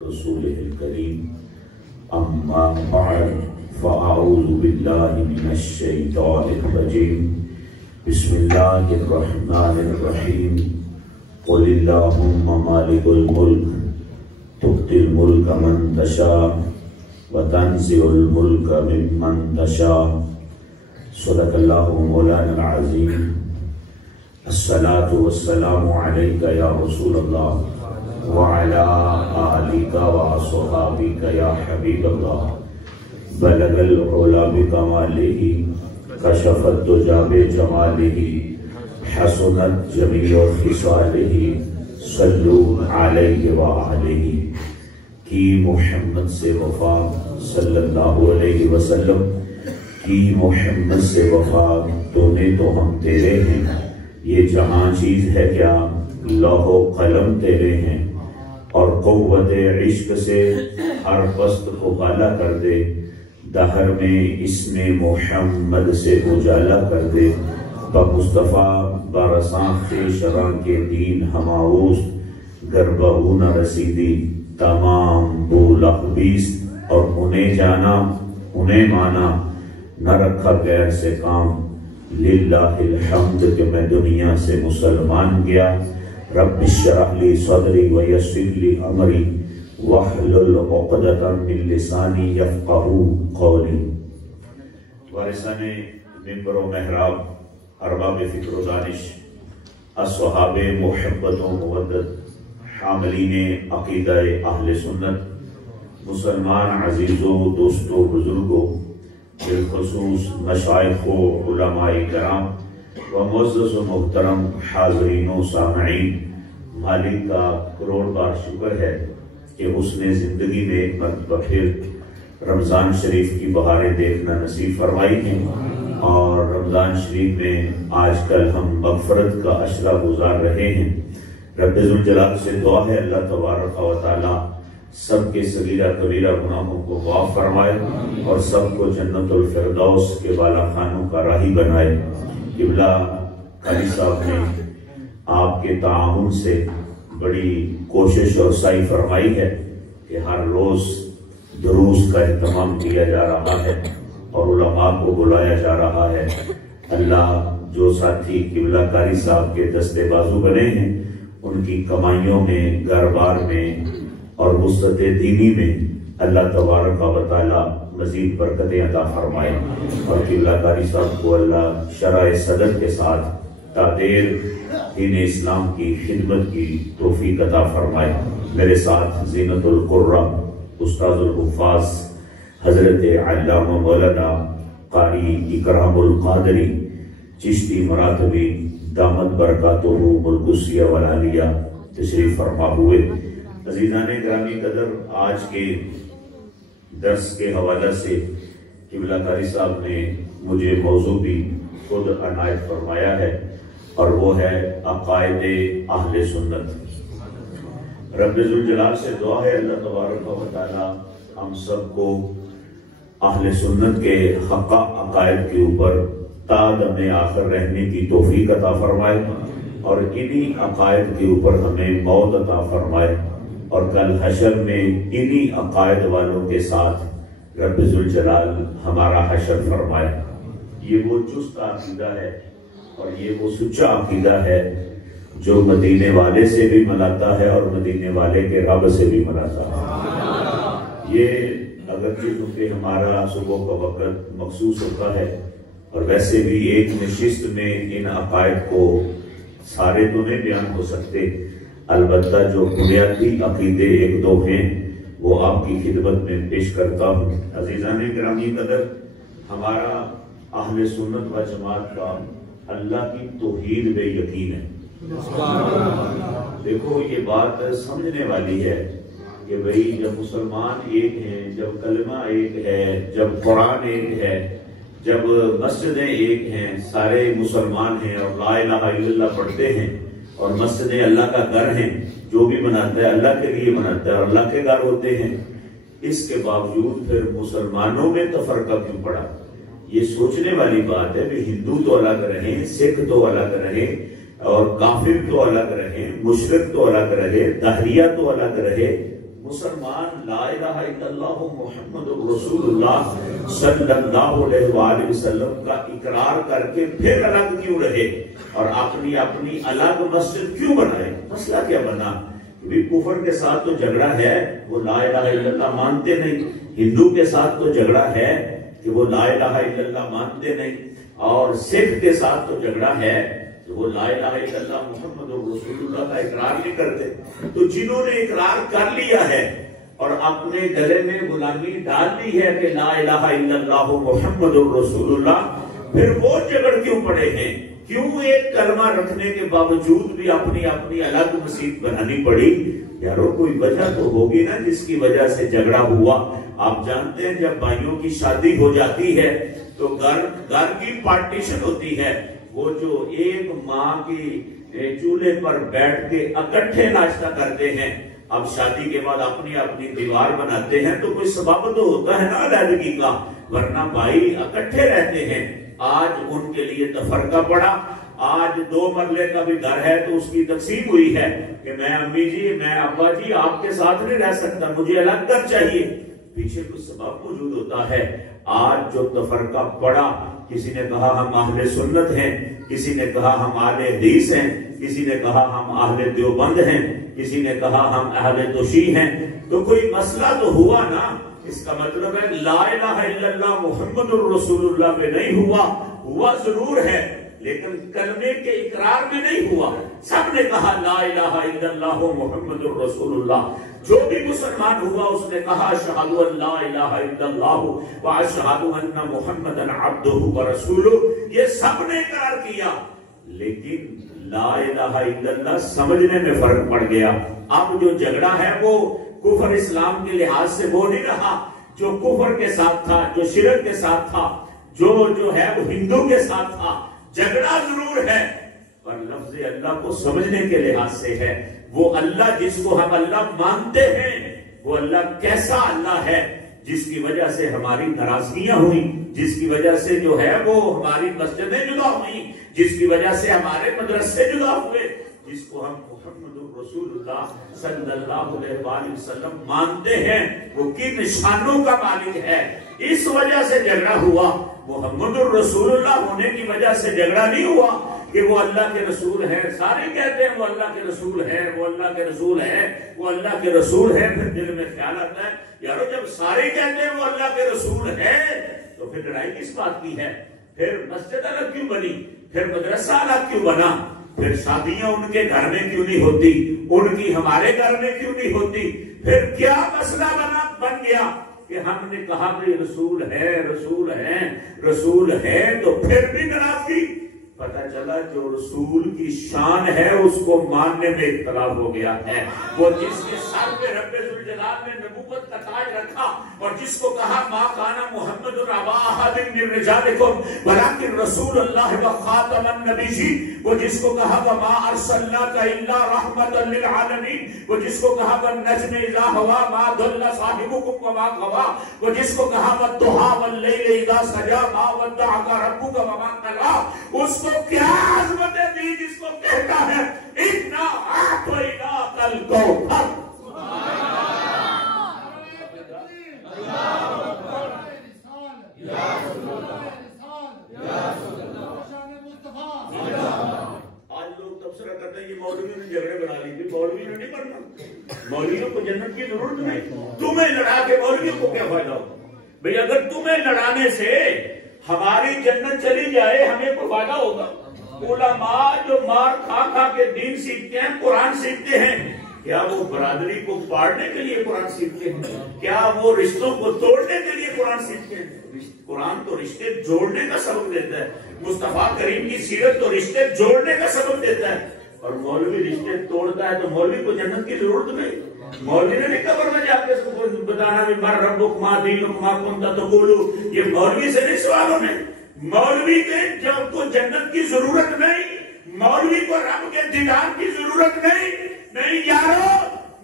رسوله الكريم أما بعد فأعوذ بالله من الشيطان الرجيم بسم الله الرحمن الرحيم قل اللهم مالك الملك تؤتي الملك من تشاء وتنزع الملك ممن تشاء صدق الله مولانا العظيم الصلاة والسلام عليك يا رسول الله وعلى آلك وصحابك يا حبيب الله بلغ العلا بكماله كشف الدجى بجماله حسنت جميع خصاله صلوا عليه وآله کی محمد سے وفا صلی اللہ علیہ وسلم کی محمد سے وفا تو نے تو ہم تیرے ہیں یہ جہاں چیز ہے کیا لوح و قلم تیرے ہیں اور قوت عشق سے ہر پست کو بالا کر دے دہر میں اسم محمد سے اجالا کر دے بمصطفیٰ برساں شرع کے دین ہماؤس گربہو نہ رسیدی تمام بولق بیست اور انہیں جانا انہیں مانا نہ رکھا غیر سے کام للہ الحمد کہ میں دنیا سے مسلمان گیا رب اشرح لی صدری ویسر لی امری واحلل عقدۃ من لسانی یفقهوا قولی وارثان منبر و محراب ارباب فکر و دانش اصحاب محبت و مودت حاملین عقیدہ اہل سنت مسلمان عزیزوں دوستوں بزرگوں بالخصوص مشائخ و علماء کرام و معزز و محترم حاضرین و سامعین مالک کا کروڑ بار شکر ہے کہ اس نے زندگی میں ایک مرتبہ پھر رمضان شریف کی بہاریں دیکھنا نصیب فرمائی ہیں اور رمضان شریف میں آج کل ہم مغفرت کا عشرہ گزار رہے ہیں رب ذوالجلال سے دعا ہے اللہ تبارک و تعالی سب کے صغیرہ کبیرہ گناہوں کو معاف فرمائے اور سب کو جنت الفردوس کے بالا خانوں کا راہی بنائے قبلہ قاری صاحب نے آپ کے تعاون سے بڑی کوشش اور سعی فرمائی ہے کہ ہر روز دروس کا اہتمام کیا جا رہا ہے اور علماء کو بلایا جا رہا ہے اللہ جو ساتھی قبلہ قاری صاحب کے دستے بازو بنے ہیں ان کی کمائیوں میں گھر بار میں اور وسعت دینی میں اللہ تبارک و تعالی مزید برکتیں عطا فرمائے اور قبلہ قاری صاحب کو اللہ شرع صدر کے ساتھ تادیر دین اسلام کی خدمت کی توفیق عطا فرمائے میرے ساتھ زینت القرہ استاد الحفاظ حضرت علامہ مولانا قاری اکرام القادری چشتی مراتبی دامت برکاتہ ملکسیہ والعالیہ تشریف فرما ہوئے عزیزان گرامی قدر آج کے درس کے حوالہ سے قبلہ قاری صاحب نے مجھے موضوع بھی خود عنایت فرمایا ہے اور وہ ہے عقائد اہل سنت رب ذوالجلال سے دعا ہے اللہ تبارک و تعالی ہم سب کو اہل سنت کے حقہ عقائد کے اوپر تا دم آخر رہنے کی توفیق عطا فرمائے اور انہی عقائد کے اوپر ہمیں موت عطا فرمائے اور کل حشر میں انہی عقائد والوں کے ساتھ رب ذوالجلال ہمارا حشر فرمائے یہ وہ چست عقیدہ ہے اور یہ وہ سچا عقیدہ ہے جو مدینے والے سے بھی ملاتا ہے اور مدینے والے کے رب سے بھی ملاتا ہے یہ اگرچہ کیونکہ ہمارا صبح کا وقت مخصوص ہوتا ہے اور ویسے بھی ایک نشست میں ان عقائد کو سارے تو نہیں بیان ہو سکتے البتہ جو بنیادی عقیدے ایک دو ہیں وہ آپ کی خدمت میں پیش کرتا ہوں عزیزان گرامی قدر ہمارا اہل سنت و جماعت کا اللہ کی توحید بے یقین ہے دیکھو یہ بات سمجھنے والی ہے کہ بھئی جب مسلمان ایک ہیں جب کلمہ ایک ہے جب قرآن ایک ہے جب مسجدیں ایک ہیں سارے مسلمان ہیں اور لا الہ الا اللہ پڑھتے ہیں اور مسجدیں اللہ کا گھر ہیں جو بھی بناتا ہے اللہ کے لیے بناتا ہے اور اللہ کے گھر ہوتے ہیں اس کے باوجود پھر مسلمانوں میں تفرقہ کیوں پڑا یہ سوچنے والی بات ہے کہ ہندو تو الگ رہیں سکھ تو الگ رہیں اور کافر تو الگ رہیں مشرک تو الگ رہے دہریہ تو الگ رہے مسلمان لا الہ الا اللہ محمد رسول اللہ صلی اللہ علیہ وآلہ وسلم کا اقرار کر کے پھر الگ کیوں رہے اور اپنی اپنی الگ مسجد کیوں بنائے؟ مسئلہ کیا بنا؟ کفر کے ساتھ تو جھگڑا ہے، وہ لا الہ الا اللہ مانتے نہیں. ہندو کے ساتھ تو جھگڑا ہے کہ وہ لا الہ الا اللہ مانتے نہیں، اور سکھ کے ساتھ تو جھگڑا ہے کہ وہ لا الہ الا اللہ محمد رسول اللہ کا اقرار نہیں کرتے. تو جنہوں نے اقرار کر لیا ہے اور اپنے گلے میں غلامی ڈال دی ہے کہ لا الہ الا اللہ محمد رسول اللہ، پھر وہ جھگڑ کیوں پڑے ہیں؟ کیوں ایک کلمہ رکھنے کے باوجود بھی اپنی اپنی الگ مسجد بنانی پڑی؟ یارو کوئی وجہ تو ہوگی نا جس کی وجہ سے جھگڑا ہوا. آپ جانتے ہیں جب بھائیوں کی شادی ہو جاتی ہے تو گھر کی پارٹیشن ہوتی ہے. وہ جو ایک ماں کی چولہے پر بیٹھ کے اکٹھے ناشتہ کرتے ہیں، اب شادی کے بعد اپنی اپنی دیوار بناتے ہیں تو کوئی سبب تو ہوتا ہے نا علیحدگی کا، ورنہ بھائی اکٹھے رہتے ہیں. آج ان کے لیے تفرقہ پڑا. آج 2 مرلے کا بھی گھر ہے تو اس کی تقسیم ہوئی ہے کہ میں امی جی، میں ابا جی آپ کے ساتھ نہیں رہ سکتا، مجھے الگ گھر چاہیے. پیچھے کچھ سبب موجود ہوتا ہے. آج جو تفرقہ پڑا، کسی نے کہا ہم اہل سنت ہیں، کسی نے کہا ہم اہل حدیث ہیں، کسی نے کہا ہم اہل دیوبند ہیں، کسی نے کہا ہم اہل توشیع ہیں. تو کوئی مسئلہ تو ہوا نا. اس کا مطلب ہے لا الہ الا اللہ محمد الرسول اللہ پہ نہیں ہوا ضرور ہے، لیکن کلمے کے اقرار میں نہیں ہوا. سب نے کہا لا الہ الا اللہ محمد الرسول اللہ. جو بھی مسلمان ہوا اس نے کہا اشہد ان لا الہ الا اللہ واشہد ان محمدا عبدہ ورسولہ. یہ سب نے اقرار کیا، لیکن لا الہ الا اللہ سمجھنے میں فرق پڑ گیا. اب جو جھگڑا ہے وہ کفر اسلام کے لحاظ سے وہ نہیں رہا جو کفر کے ساتھ تھا، جو شرک کے ساتھ تھا، جو ہے وہ ہندو کے ساتھ تھا. جھگڑا ضرور ہے پر لفظ اللہ کو سمجھنے کے لحاظ سے ہے. وہ اللہ جس کو ہم اللہ مانتے ہیں وہ اللہ کیسا اللہ ہے جس کی وجہ سے ہماری ناراضگیاں ہوئیں، جس کی وجہ سے جو ہے وہ ہماری مسجدیں جدا ہوئیں، جس کی وجہ سے ہمارے مدرسے جدا ہوئے، جس کو ہم محمد رسول اللہ صلی اللہ علیہ وآلہ وسلم مانتے ہیں، وہ کن نشانوں کا مالک ہے. اس وجہ سے جھگڑا ہوا. محمد الرسول اللہ ہونے کی وجہ سے جھگڑا نہیں ہوا کہ وہ اللہ کے رسول ہیں. سارے کہتے ہیں وہ اللہ کے رسول ہے، وہ اللہ کے رسول ہے، وہ اللہ کے رسول ہے. پھر دل میں خیال آتا ہے یارو جب سارے کہتے ہیں وہ اللہ کے رسول ہے تو پھر لڑائی کس بات کی ہے؟ پھر مسجد الگ کیوں بنی؟ پھر مدرسہ الگ کیوں بنا؟ پھر شادیاں ان کے گھر میں کیوں نہیں ہوتی؟ ان کی ہمارے گھر میں کیوں نہیں ہوتی؟ پھر کیا مسئلہ بن گیا کہ ہم نے کہا کہ رسول ہے، رسول ہے، رسول ہے، تو پھر بھی ناراضگی. پتہ چلا جو رسول کی شان ہے اس کو ماننے میں اختلاف ہو گیا ہے. وہ جس کے سر پہ رب ذوالجلال نے نبوت کا تاج رکھا اور جس کو کہا ما کان محمد ابا احد من رجالکم ولکن رسول اللہ و خاتم النبیین، وہ جس کو کہا وما ارسلناک الا رحمتا للعالمین، وہ جس کو کہا والنجم اذا ہوا ما ضل صاحبکم وما غوا، وہ جس کو کہا والضحی واللیل اذا سجا ما ودعک ربک وما قلا. اس کو کیا عظمتیں دی جس کو کہتا ہے انا اعطیناک الکوثر. آج لوگ تبصرہ کرتے ہیں کہ مولویوں نے جھگڑے بنا لی تھی. مولویوں نے نہیں بننا. مولویوں کو جنت کی ضرورت نہیں. تمہیں لڑا کے مولویوں کو کیا فائدہ ہوگا؟ بھئی اگر تمہیں لڑانے سے ہماری جنت چلی جائے ہمیں کوئی فائدہ ہوگا؟ علماء جو مار کھا کھا کے دین سیکھتے ہیں، قرآن سیکھتے ہیں، کیا وہ برادری کو پاڑنے کے لیے قرآن سیکھتے ہیں؟ کیا وہ رشتوں کو توڑنے کے لیے قرآن سیکھتے ہیں؟ قرآن تو رشتے جوڑنے کا سبب دیتا ہے. مصطفیٰ کریم کی سیرت تو رشتے جوڑنے کا سبب دیتا ہے. اور مولوی رشتے توڑتا ہے تو مولوی کو جنت کی ضرورت نہیں. مولوی نے نہیں قبر میں جا کے بتانا بھی مر ربکما دینکما کنت تقولو. یہ مولوی سے نہیں سوال ہونے. مولوی کے جب کو جنت کی ضرورت نہیں، مولوی کو رب کے دیدار کی ضرورت نہیں یارو.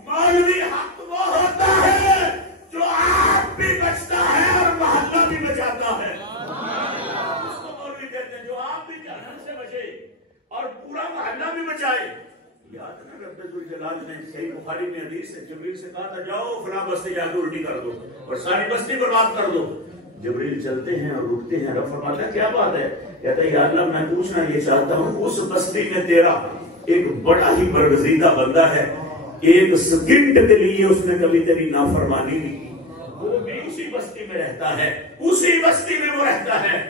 مولوی حق وہ ہوتا ہے جو آپ بھی بچتا ہے اور محلہ بھی بچاتا ہے. اس کو مولوی کہتے ہیں جو آپ بھی جہنم سے بچے اور پورا محلہ بھی بچائے. یاد نہ رب ذوالجلال نے صحیح بخاری میں حدیث جبریل سے کہا تھا جاؤ فلاں بستی جا کے الٹی کر دو اور ساری بستی برباد کر دو. جبریل چلتے ہیں اور رکتے ہیں. رب فرماتا ہے کیا بات ہے؟ کہتا ہے یا اللہ میں پوچھنا یہ چاہتا ہوں اس بستی میں تیرا ایک بڑا ہی برگزیدہ بندہ ہے, ایک سیکنڈ کے لیے اس نے کبھی تیری نافرمانی نہیں کی, وہ بھی اسی بستی میں رہتا ہے, اسی بستی میں وہ رہتا ہے.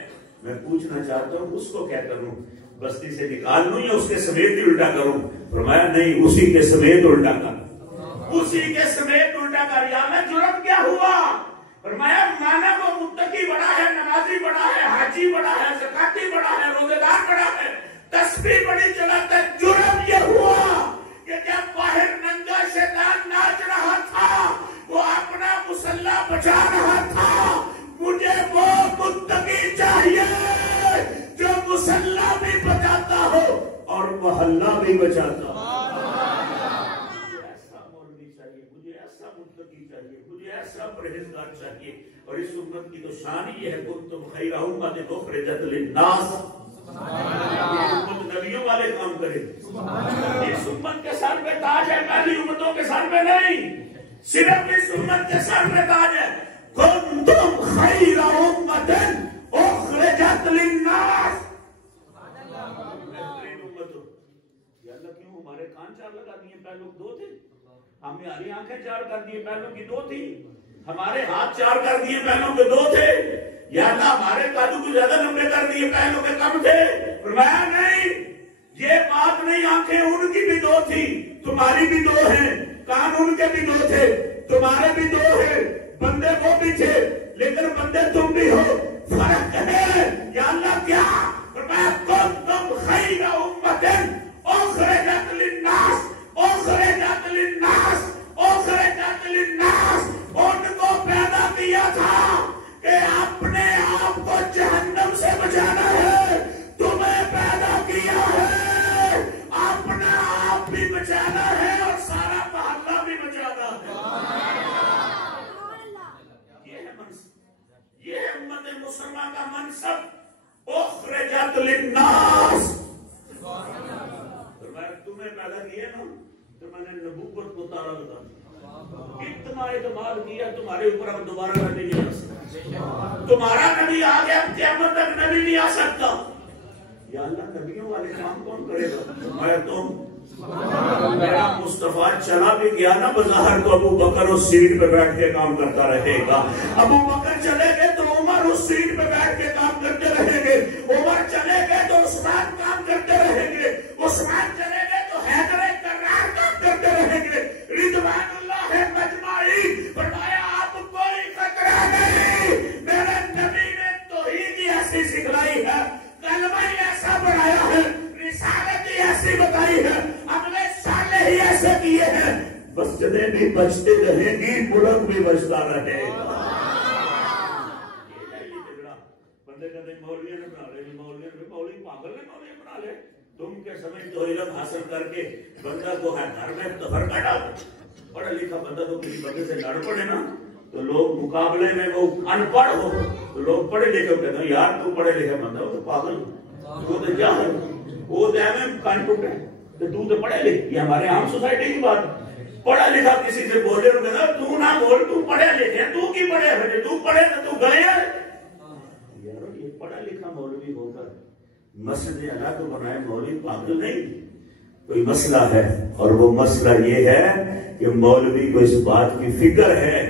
میں پوچھنا چاہتا ہوں اس کو کیا کروں, بستی سے نکال لوں یا اس کے سمیت ہی الٹا کروں؟ فرمایا نہیں, اسی کے سمیت الٹا کر, اسی کے سمیت الٹا کر. یا میں جرم کیا ہوا؟ فرمایا مانا وہ متقی بڑا ہے, نمازی بڑا ہے, حاجی بڑا ہے, زکاتی بڑا ہے, روزے دار بڑا ہے, تسبیح بڑی چلاتا ہے. جرم یہ ہوا کہ جب باہر ننگا شیطان ناچ رہا تھا, وہ اپنا مصلی بچا رہا تھا. مجھے وہ متقی چاہیے جو مصلی بھی بچاتا ہو اور محلہ بھی بچاتا ہو. ایسا مولوی چاہیے, مجھے ایسا متقی چاہیے, مجھے ایسا پرہیزگار چاہیے. اور اس امت کی تو شان یہ ہے کنتم خیر امۃ اخرجت للناس, نبیوں والے کام کرے. اس امت کے سر پہ تاج ہے, پہلی امتوں کے سر پہ نہیں, صرف اس امت کے سر پہ تاج ہے. کنتم خیر امۃ اخرجت للناس. یا اللہ کیوں ہمارے کان چار لگا دیے, پہلو دو تھے, ہماری آنکھیں چار کر دیے, پہلو کی دو تھی, ہمارے ہاتھ چار کر دیے, پہلو کے دو تھے. یا اللہ ہمارے کالو کو زیادہ لمبے کر دیے, پہلو کے کم تھے. فرمایا نہیں, یہ بات نہیں, آنکھیں ان کی بھی دو تھی, تمہاری بھی دو ہیں, کان ان کے بھی دو تھے, تمہارے بھی دو ہیں, بندے وہ بھی تھے لیکن بندے تم بھی ہو, فرق ہے. یا اللہ کیا؟ فرمایا کنتم خیر امۃ اخرجت للناس, اخرجت للناس, اخرجت للناس. ان کو پیدا کیا تھا کہ اپنے آپ کو جہنم سے بچانا ہے, تمہیں پیدا کیا ہے اپنا آپ بھی بچانا ہے اور سارا محلہ بھی بچانا ہے. یہ ہے امت مسلمہ کا منصب, اخرجت للناس. تمہیں پیدا کیا نا تو میں نے نبوت کو تارا لگا دیا, اتنا اعتماد کیا تمہارے اوپر اب دوبارہ نبی نہیں آ سکتا. تمہارا نبی آ گیا, قیامت تک نبی نہیں آ سکتا. یا اللہ نبیوں والے کام کون کرے گا؟ میں تم. میرا مصطفیٰ چلا بھی گیا نا بظاہر تو ابو بکر اس سیٹ پہ بیٹھ کے کام کرتا رہے گا. ابو بکر چلے گئے تو عمر اس سیٹ پہ بیٹھ کے کام کرتے رہیں گے, عمر چلے گئے تو عثمان کام کرتے رہیں گے, عثمان چلے گئے تو حیدر کرار کام کرتے رہیں گے. رضوان اللہ مجمعین. فرمایا آپ کوئی خطرہ نہیں, میرے نبی نے توحید ہی ایسی سکھلائی ہے, کلمہ ہی ایسا بڑھایا ہے, رسالت ہی ایسی بتائی ہے, اگلے صالح ہی ایسے کیے ہیں. مسجدیں بھی بچتے رہیں گی, ملک بھی بچتا رہے گا. بندے کہتے ہیں مولوی نے بنا لے, مولوی پاگل نے مولوی بنا لے. تم کے سمجھ تو علم حاصل کر کے بندہ کو ہے گھر میں تفر کا ڈال. پڑھا لکھا بندہ تو کسی بندے سے لڑ پڑے نا تو لوگ مقابلے میں وہ ان پڑھ ہو تو لوگ پڑھے لکھے کہتے ہیں یار تو پڑھے لکھے بندہ ہو تو پاگل, وہ تو کیا ہے, وہ تو ایویں کان ٹوٹے تو پڑھے لکھے. یہ ہمارے عام سوسائٹی کی بات. پڑھا لکھا کسی سے بولے تو نہ بول, تو پڑھے لکھے, تو کی پڑھے ہوئے, تو پڑھے تو گئے. یار یہ پڑھا لکھا مولوی ہو کر مسجد اللہ کو بنائے مولوی پاگل نہیں. کوئی مسئلہ ہے اور وہ مسئلہ یہ ہے کہ مولوی کو اس بات کی فکر ہے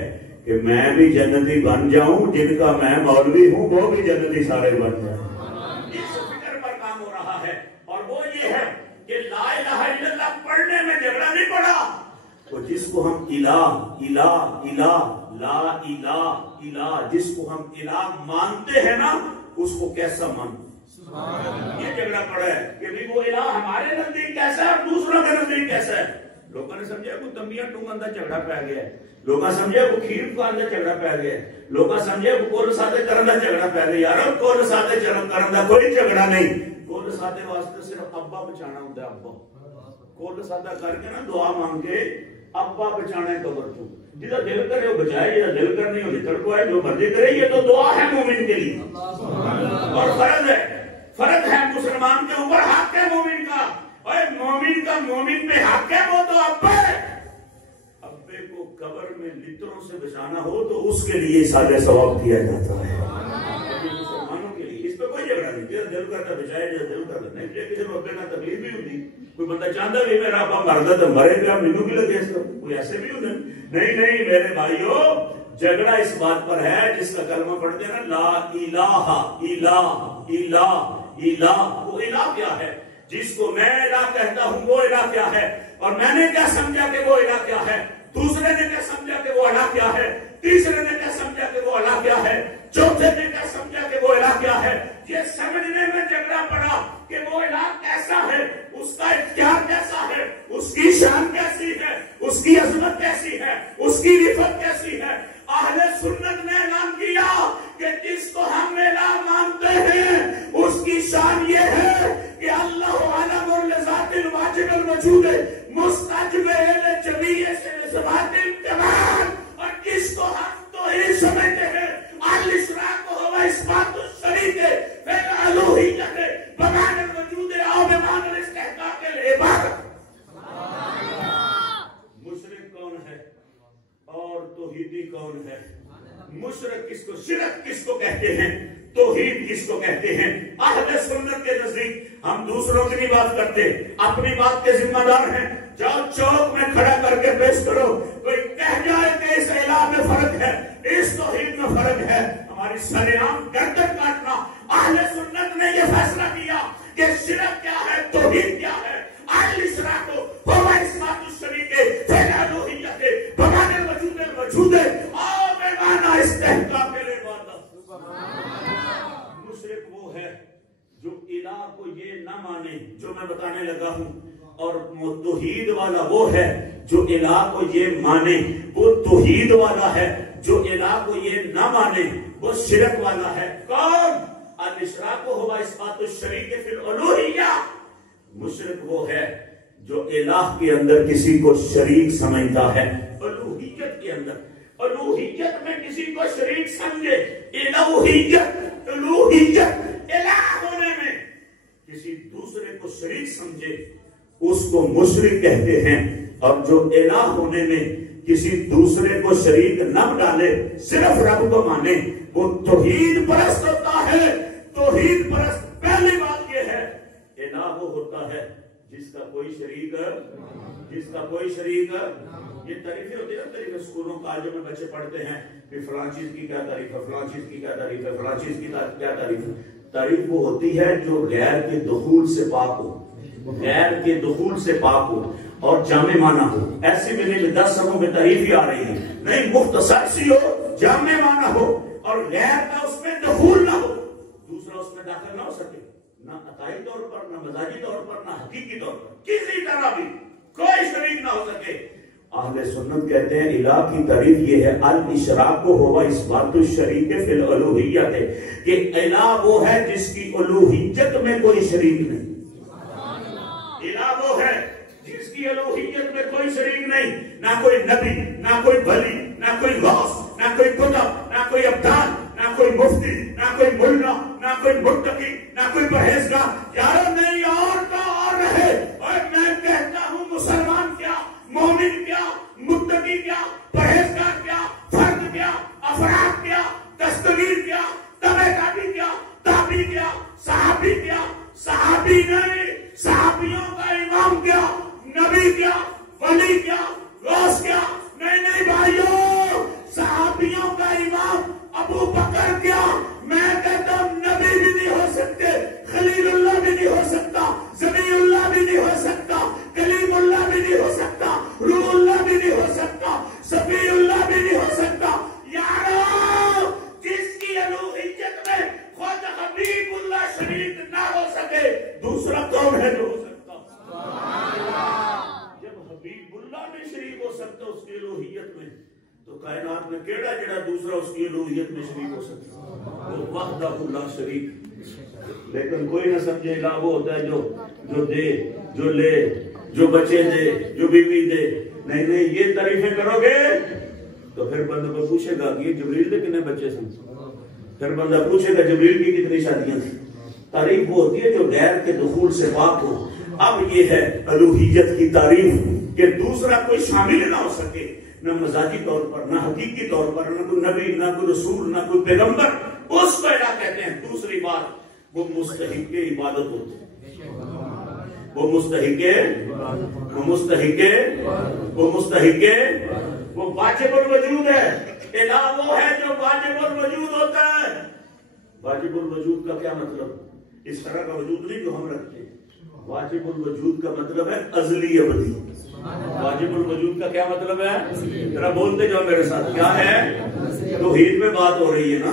کہ میں بھی جنتی بن جاؤں, جن کا میں مولوی ہوں وہ بھی جنتی سارے بن جائیں. اس فکر پر کام ہو رہا ہے. اور وہ یہ ہے کہ لا الہ الا اللہ پڑھنے میں جھگڑا نہیں پڑا. تو جس کو ہم الہ لا الہ الہ جس کو ہم الہ مانتے ہیں نا اس کو کیسا مان, یہ جھگڑا پڑا ہے کہ بھی وہ الہ ہمارے نزدیک کیسا ہے اور دوسروں کے نزدیک کیسا ہے. لوگوں نے سمجھا وہ تمبیاں ٹونگ اندر جھگڑا پہ گیا ہے, لوگوں سمجھے وہ کھیر کو اندر جھگڑا پہ گیا ہے, لوگوں سمجھے وہ کول سادے کرن دا جھگڑا پہ گیا. یار کول سادے کرن دا کوئی جھگڑا نہیں. کول سادے واسطے صرف ابا بچانا ہوتا ہے. ابا کول سادہ کر کے نا دعا مانگ کے ابا بچانا ہے قبر تو, جدا دل کرے وہ بچائے, جدا دل کرنے وہ نکل کو ہے, جو مرضی کرے. یہ تو دعا ہے مومن کے لیے اور فرض ہے. فرض ہے مسلمان کے اوپر, حق ہے مومن کا. اور مومن کا مومن پہ حق ہے, وہ تو ابا ہے. اب قبر میں لتروں سے بچانا ہو تو اس کے لیے ساجہ ثواب کیا جاتا ہے، مسلمانوں کے لیے اس پہ کوئی جھگڑا نہیں، جیسا دل کرتا بچائے، جیسا دل کرتا نہیں بچائے، کسی کو اپنے تکلیف بھی ہوتی، کوئی بندہ چاہتا بھی میرا ابا مردا تو مرے گا، مینوں کی لگے اس کا، کوئی ایسے بھی ہوتا نہیں میرے بھائیو، جھگڑا اس بات پر ہے جس کا کلمہ پڑھتے ہیں نا، لا الہ، وہ الہ کیا ہے؟ جس کو میں الہ کہتا ہوں وہ الہ کیا ہے؟ اور میں نے کیا سمجھا کہ وہ الہ کیا ہے؟ دوسرے نے کیا سمجھا کہ وہ الہ کیا ہے؟ تیسرے نے کیا سمجھا کہ وہ الہ کیا ہے؟ چوتھے نے کیا سمجھا کہ وہ الہ کیا ہے؟ یہ سمجھنے میں جھگڑا پڑا کہ وہ الہ کیسا ہے، اس کا اختیار کیسا ہے، اس کی شان کیسی ہے، اس کی عظمت کیسی ہے، اس کی رفت کیسی ہے۔ اہل سنت نے اعلان کیا کہ جس کو ہم الہ مانتے ہیں اس کی شان یہ ہے کہ اللہ عالم لذات الواجب الوجود مستجب جمیع صفات الکمال، اور جس کو ہم توحید سمجھتے ہیں الاشراق ہوا اثبات الشریک فالالوہیت بمعنی الوجود او بمعنی الاستحقاق العبادت۔ مشرک کون ہے اور توحیدی کون ہے؟ مشرک کس کو، شرک کس کو کہتے ہیں، توحید کس کو کہتے ہیں؟ اہل سنت کے نزدیک ہم دوسروں کی نہیں بات کرتے، اپنی بات کے ذمہ دار ہیں۔ جاؤ چوک میں کھڑا کر کے پیش کرو، کوئی کہہ جائے کہ اس الہ میں فرق ہے، اس توحید میں فرق ہے، ہماری سرعام گردن کاٹنا۔ اہل سنت نے یہ فیصلہ کیا کہ شرک کیا ہے، توحید کیا ہے۔ الاشراق هو اثبات الشریک فالالوہیت بمعنی الوجود الوجود او بمعنی استحقاق العبادت۔ مشرک وہ ہے جو الہ کو یہ نہ مانے جو میں بتانے لگا ہوں، اور توحید والا وہ ہے جو الہ کو یہ مانے، وہ توحید والا ہے۔ جو الہ کو یہ نہ مانے وہ شرک والا ہے۔ کون؟ الاشراق هو اثبات الشریک فی الالوہیہ۔ مشرک وہ ہے جو الہ کے اندر کسی کو شریک سمجھتا ہے، الوہیت کے اندر، الوہیت میں کسی کو شریک سمجھے، الوہیت، الوہیت، الہ ہونے میں کسی دوسرے کو شریک سمجھے، اس کو مشرک کہتے ہیں۔ اور جو الہ ہونے میں کسی دوسرے کو شریک نہ ڈالے، صرف رب کو مانے، وہ توحید پرست ہوتا ہے۔ توحید پرست پہلی بات یہ ہے، الہ وہ ہوتا ہے جس کا کوئی شریک، جس کا کوئی شریک، یہ تعریفیں ہوتی ہیں نا، تعریفیں اسکولوں کالجوں میں بچے پڑھتے ہیں کہ فلاں چیز کی کیا تعریف ہے، فلاں چیز کی کیا تعریف ہے، فلاں چیز کی کیا تعریف ہے۔ تعریف وہ ہوتی ہے جو غیر کے دخول سے پاک ہو، غیر کے دخول سے پاک ہو اور جامع معنی ہو۔ ایسی میں نہیں 10 صفوں میں تعریف ہی آ رہی ہے، نہیں، مختصر سی ہو، جامع معنی ہو اور غیر کا اس میں دخول نہ ہو، دوسرا اس میں داخل نہ ہو سکے، نہ عقائی طور پر، نہ مزاجی طور پر، نہ حقیقی طور پر، کسی طرح بھی کوئی شریک نہ ہو سکے۔ اہل سنت کہتے ہیں الہ کی تعریف یہ ہے، الاشراق ہوا اثبات الشریک فی الالوہیت، کہ الہ وہ ہے جس کی الوہیت میں کوئی شریک نہیں۔ الہ وہ ہے جس کی الوہیت میں کوئی شریک نہیں، نہ کوئی نبی، نہ کوئی ولی، نہ کوئی غوث، نہ کوئی قطب، نہ کوئی ابدال، نہ کوئی مفتی، نہ کوئی ملا، نہ کوئی متقی، نہ کوئی پرہیزگار۔ یارو نہیں، اور کا اور رہے۔ اور میں کہتا ہوں مسلمان کیا، مومن کیا، متقی کیا، پرہیزگار کیا، فرد کیا، افراد کیا، دستگیر کیا، تبع تابی کیا، تابی کیا، صحابی کیا، صحابی نہیں، صحابیوں کا امام کیا، نبی کیا، ولی کیا، غوث کیا، نہیں بھائیو، صحابیوں کا امام ابو بکر کیا، میں کہتا ہوں نبی بھی نہیں ہو سکتے، خلیل اللہ بھی نہیں ہو سکتا، ذبیح اللہ بھی نہیں ہو سکتا، کلیم اللہ بھی نہیں ہو سکتا، روح اللہ بھی نہیں ہو سکتا، صفی اللہ بھی نہیں ہو سکتا۔ یارو، جس کی الوہیت میں خود حبیب اللہ شریک نہ ہو سکے، دوسرا کون ہے جو ہو سکتا؟ جب حبیب اللہ میں شریک ہو سکتا اس کی الوہیت میں، تو کائنات میں کیڑا جڑا دوسرا اس کی الوہیت میں شریک ہو سکتا؟ وہ وحدہ لا شریک۔ لیکن کوئی نہ سمجھے الہ وہ ہوتا ہے جو دے، جو لے، جو بچے دے، جو بیوی دے۔ نہیں، یہ تعریفیں کرو گے تو پھر بندہ کو پوچھے گا کہ جبریل کے کتنے بچے سن، پھر بندہ پوچھے گا جبریل کی کتنی شادیاں تھیں۔ تعریف وہ ہوتی ہے جو غیر کے دخول سے پاک ہو۔ اب یہ ہے الوہیت کی تعریف کہ دوسرا کوئی شامل نہ ہو سکے، نہ مزاجی طور پر، نہ حقیقی طور پر، نہ کوئی نبی، نہ کوئی رسول، نہ کوئی پیغمبر، اس کو الہ کہتے ہیں۔ دوسری بات، وہ مستحق عبادت ہوتے ہیں، وہ واجب الوجود ہے۔ الہ وہ ہے جو واجب الوجود ہوتا ہے۔ واجب الوجود کا کیا مطلب؟ اس طرح کا وجود نہیں جو ہم رکھتے ہیں۔ واجب الوجود کا مطلب ہے ازلی ابدی۔ واجب الوجود کا کیا مطلب ہے؟ ذرا بولتے جاؤ میرے ساتھ، کیا ہے؟ توحید میں بات ہو رہی ہے نا،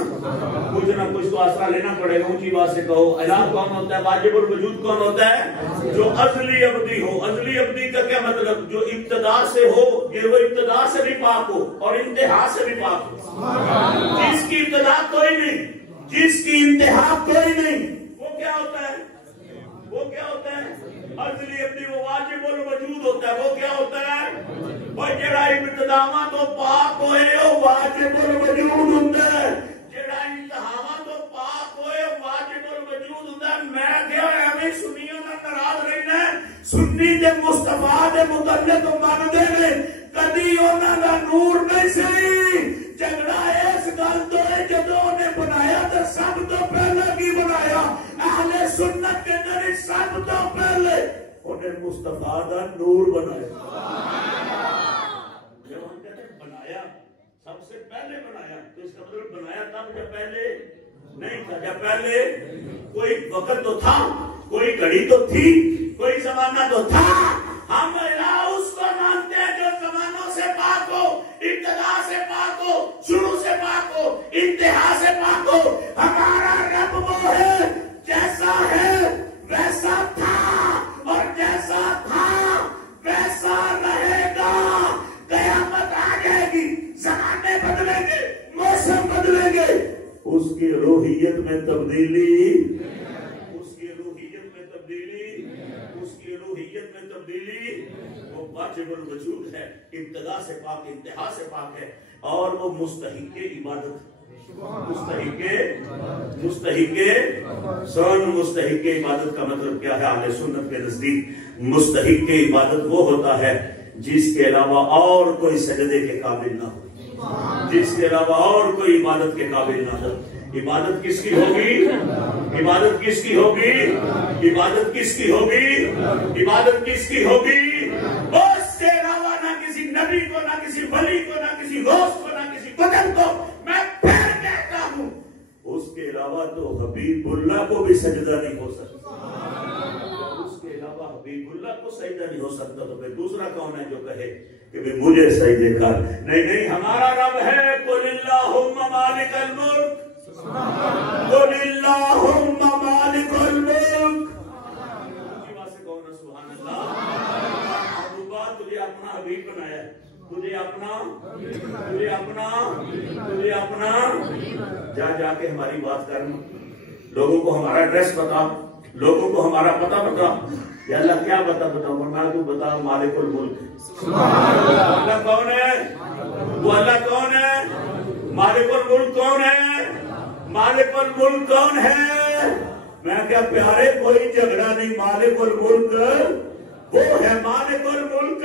کچھ نہ کچھ تو آسرا لینا پڑے گا، اونچی بات سے کہو۔ الہ کون ہوتا ہے؟ واجب الوجود کون ہوتا ہے؟ جو ازلی ابدی ہو۔ ازلی ابدی کا کیا مطلب؟ جو ابتدا سے ہو، یہ وہ ابتدا سے بھی پاک ہو اور انتہا سے بھی پاک ہو۔ جس کی ابتدا کوئی نہیں، جس کی انتہا کوئی نہیں، وہ کیا ہوتا ہے؟ وہ کیا ہوتا ہے؟ ازلی ابدی، وہ واجب الوجود ہوتا ہے۔ وہ کیا ہوتا ہے؟ وہ جڑا ابتداواں تو پاک ہوئے وہ واجب الوجود ہوتا ہے، جڑا انتہاواں تو پاک ہوئے واجب الوجود ہوتا ہے۔ میں کیا ہے ہمیں سنیوں نہ ناراض رہنا ہے، سنی دے مصطفیٰ دے متعلق من دے نے کدی انہاں دا نور نہیں سی۔ جھگڑا اس گل تو ہے جدوں نے بنایا تو سب تو پہلے کی بنایا؟ اہل سنت کے اندر سب تو پہلے انہیں مصطفیٰ دا نور بنایا۔ جب ہم کہتے ہیں بنایا، سب سے پہلے بنایا، تو اس کا مطلب بنایا تب جب پہلے نہیں تھا۔ جب پہلے کوئی وقت تو تھا، کوئی گھڑی تو تھی، کوئی زمانہ تو تھا۔ ہم الہ اس کو مانتے ہیں جو زمانوں سے پاک ہو، ابتدا سے پاک ہو، شروع سے پاک ہو، انتہا سے پاک ہو۔ ہمارا رب وہ ہے جیسا ہے ویسا تھا اور جیسا تھا ویسا رہے گا۔ قیامت آ جائے گی، زمانے بدلیں گے، موسم بدلیں گے، اس کی روحیت میں تبدیلی، وہ واجب الوجود ہے، ابتدا سے پاک، انتہا سے پاک ہے، اور وہ مستحق عبادت، مستحق عبادت کا مطلب کیا ہے اہل سنت کے نزدیک؟ مستحق عبادت وہ ہوتا ہے جس کے علاوہ اور کوئی سجدے کے قابل نہ ہو، جس کے علاوہ اور کوئی عبادت کے قابل نہ ہو۔ عبادت کس کی ہوگی؟ عبادت کس کی ہوگی؟ عبادت کس کی ہوگی؟ عبادت کس کی ہوگی؟ اس کے علاوہ نہ کسی نبی کو، نہ کسی ولی کو، نہ کسی غوث کو، نہ کسی قطب کو۔ میں پھر کہتا ہوں اس کے علاوہ تو حبیب اللہ کو بھی سجدہ نہیں ہو سکتا، اس کے علاوہ حبیب اللہ کو سجدہ نہیں ہو سکتا، تو پھر دوسرا کون ہے جو کہے کہ مجھے سجدے کر؟ نہیں، ہمارا رب ہے قل اللہم مالک الملک، قل اللہم مالک الملک۔ اونچی بات سے کہو نا سبحان اللہ۔ محبوبہ تجھے اپنا حبیب بنایا، تجھے اپنا جا کے ہماری بات کرنا، لوگوں کو ہمارا ایڈریس بتا، لوگوں کو ہمارا پتہ بتا۔ یا اللہ کیا بتاؤں؟ ورنہ تو بتا مالک الملک۔ اللہ کون ہے؟ وہ اللہ کون ہے؟ مالک الملک کون ہے؟ مالک الملک کون ہے؟ میں کیا پیارے کوئی جھگڑا نہیں، مالک الملک وہ ہے، مالک الملک۔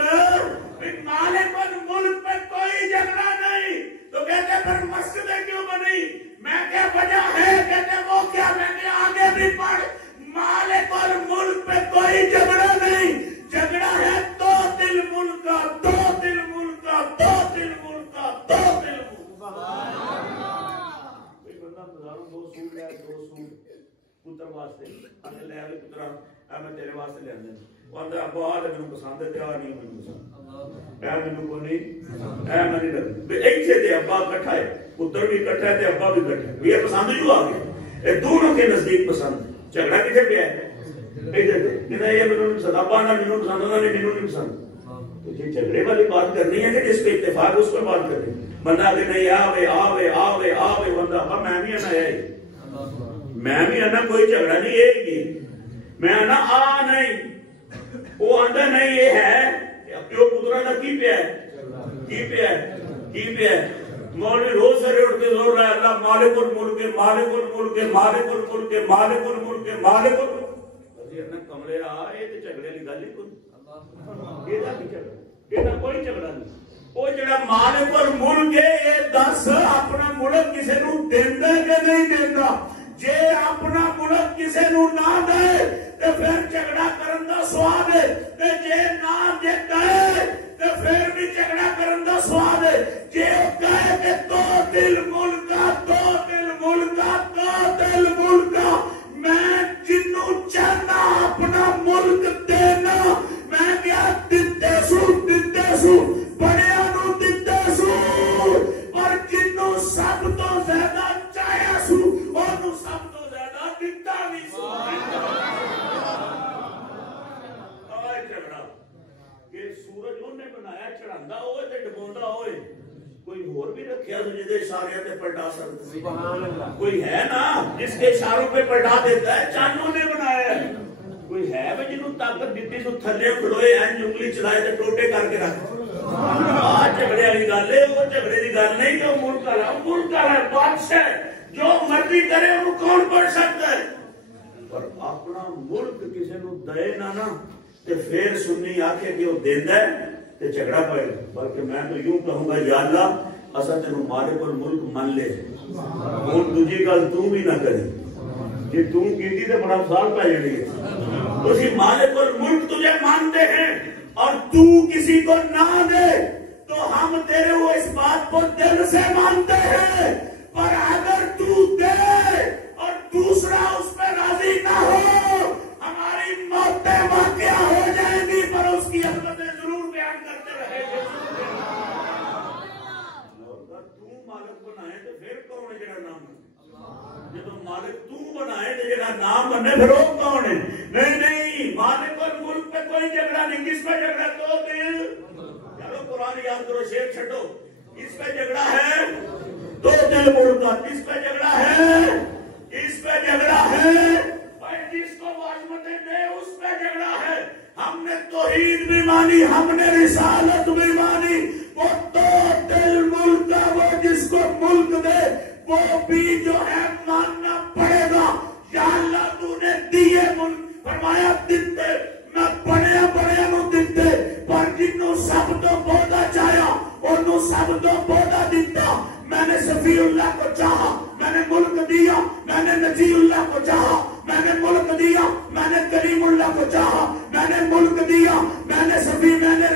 مالک الملک پہ کوئی جھگڑا نہیں، تو کہتے پھر مسجدیں کیوں بنی؟ میں کیا وجہ ہے؟ کہتے وہ کیا؟ میں نے آگے بھی پڑھ، مالک الملک پہ کوئی جھگڑا نہیں، جھگڑا ہے تو دل ملک کا، تو دل ملک کا، تو دل ملک کا، تو دل ملک کا۔ کوئی بندہ بازاروں دو سوٹ لے، دو سوٹ پتر واسطے اگر لے آئے پترا اے میں تیرے واسطے لے آنے وانده ابا آدھے میں پسند ہے، تیار نہیں میں پسند اے میں کو نہیں، اے میں نہیں لگتا ایک سے تے ابا کٹھا ہے، پتر بھی کٹھا ہے تے ابا بھی کٹھا ہے، یہ پسند جو آ گیا، یہ دونوں کے نزدیک پسند۔ جھگڑا کتنے پہ ہے؟ ادھر دے کہ یہ میں پسند، ابا نہ مینوں پسند ہونا نہیں مینوں نہیں پسند۔ تو یہ جھگڑے والی بات کرنی ہے کہ جس پہ اتفاق اس پر بات کرنی ہے۔ بندہ کہ نہیں آوے آوے آوے آوے بندہ ابا میں بھی آنا ہے، میں بھی آنا کوئی جھگڑا نہیں ہے گی، میں آنا آ نہیں، وہ آندہ نہیں یہ ہے جو پترہ نہ کی پہ ہے، کی پہ ہے، کی پہ ہے۔ مولوی روز سے اٹھ کے زور رہا ہے اللہ مالک الملک مالک الملک مالک الملک مالک الملک مالک الملک۔ یہ اپنا کمرے رہا ہے تو جھگڑے لی گالی کوئی، یہ نہ کوئی جھگڑا نہیں، وہ جڑا مالک الملک ہے یہ دس اپنا ملک کسی نو دیندا کہ نہیں دیندا؟ جے اپنا ملک کسی نو نہ دے تے پھر جھگڑا کرن دا سواد ہے، تے جے نہ دیتا ہے تے پھر بھی جھگڑا کرن دا سواد ہے۔ جے کہے کہ تو دل ملکا، تو دل ملکا، تو دل ملکا، میں جنوں چاہنا اپنا ملک دینا، میں کیا دتے سو بڑیاں نو دتے سو، اور جنوں سب تو زیادہ چاہیا سو اونوں سب تو زیادہ دتا نہیں سو۔ جھگڑا کہ سورج انہیں بنایا چڑھاندا ہوئے تے ڈبوندا ہوئے، کوئی اور بھی رکھیا تو جدے اشارے تے پلٹا سکتا؟ سبحان اللہ، کوئی ہے نا جس کے اشاروں پہ پلٹا دیتا ہے؟ چانوں نے بنایا ہے۔ کوئی ہے وہ جنہوں طاقت دیتی تو تھلے کھڑوئے ہیں انگلی چلائے تے ٹوٹے کر کے رکھ۔ جھگڑے والی گل ہے، وہ جھگڑے کی گل نہیں کہ ملک والا، ملک والا بادشاہ جو مرضی کرے وہ کون پڑھ سکتا ہے؟ پر اپنا ملک کسی نو دے نہ تے پھر سنی آکھے کہ وہ دیندا ہے تے جھگڑا پڑے، بلکہ میں تو یوں کہوں گا یا اللہ اساں تینوں مالک الملک من لے، ہن دوجی گل تو بھی نہ کرے، جی تو کیتی تے بڑا سال پہ جڑی ہے۔ اسی مالک الملک تجھے مانتے ہیں اور تو کسی کو نہ دے تو ہم تیرے وہ اس بات کو دل سے مانتے ہیں، پر اگر تو دے اور دوسرا اس پہ راضی نہ ہو ہماری موتیں واقع ہو جائیں گی، پر اس کی عظمتیں ضرور بیان کرتے رہے گے۔ اگر تو مالک بنائے تو پھر کون ہے جڑا نام بنے؟ جب مالک تو بنائے تو جڑا نام بنے پھر وہ کون ہے؟ نہیں، مالک اور ملک پہ کوئی جھگڑا نہیں۔ کس پہ جھگڑا؟ تو دل، چلو قرآن یاد کرو، شیر چھٹو، اس پہ جھگڑا ہے تو دل ملک کا، اس پہ جھگڑا ہے، اس پہ جھگڑا ہے، جس کو عظمتیں دے اس پہ جھگڑا ہے۔ ہم نے توحید بھی مانی، ہم نے رسالت بھی مانی، وہ تو دل ملک کا، وہ جس کو ملک دے وہ بھی جو ہے ماننا پڑے گا۔ یا اللہ تو نے دیے ملک، فرمایا دیتے میں بڑے نو دیتے، پر جنوں سب تو بہتا چاہیا انہوں سب تو بہتا دیتا۔ میں نے صفی اللہ کو چاہا، میں نے ملک دیا، میں نے نجی اللہ کو چاہا، میں نے ملک دیا، میں نے کریم اللہ کو چاہا، میں نے ملک دیا، میں نے صفی، میں نے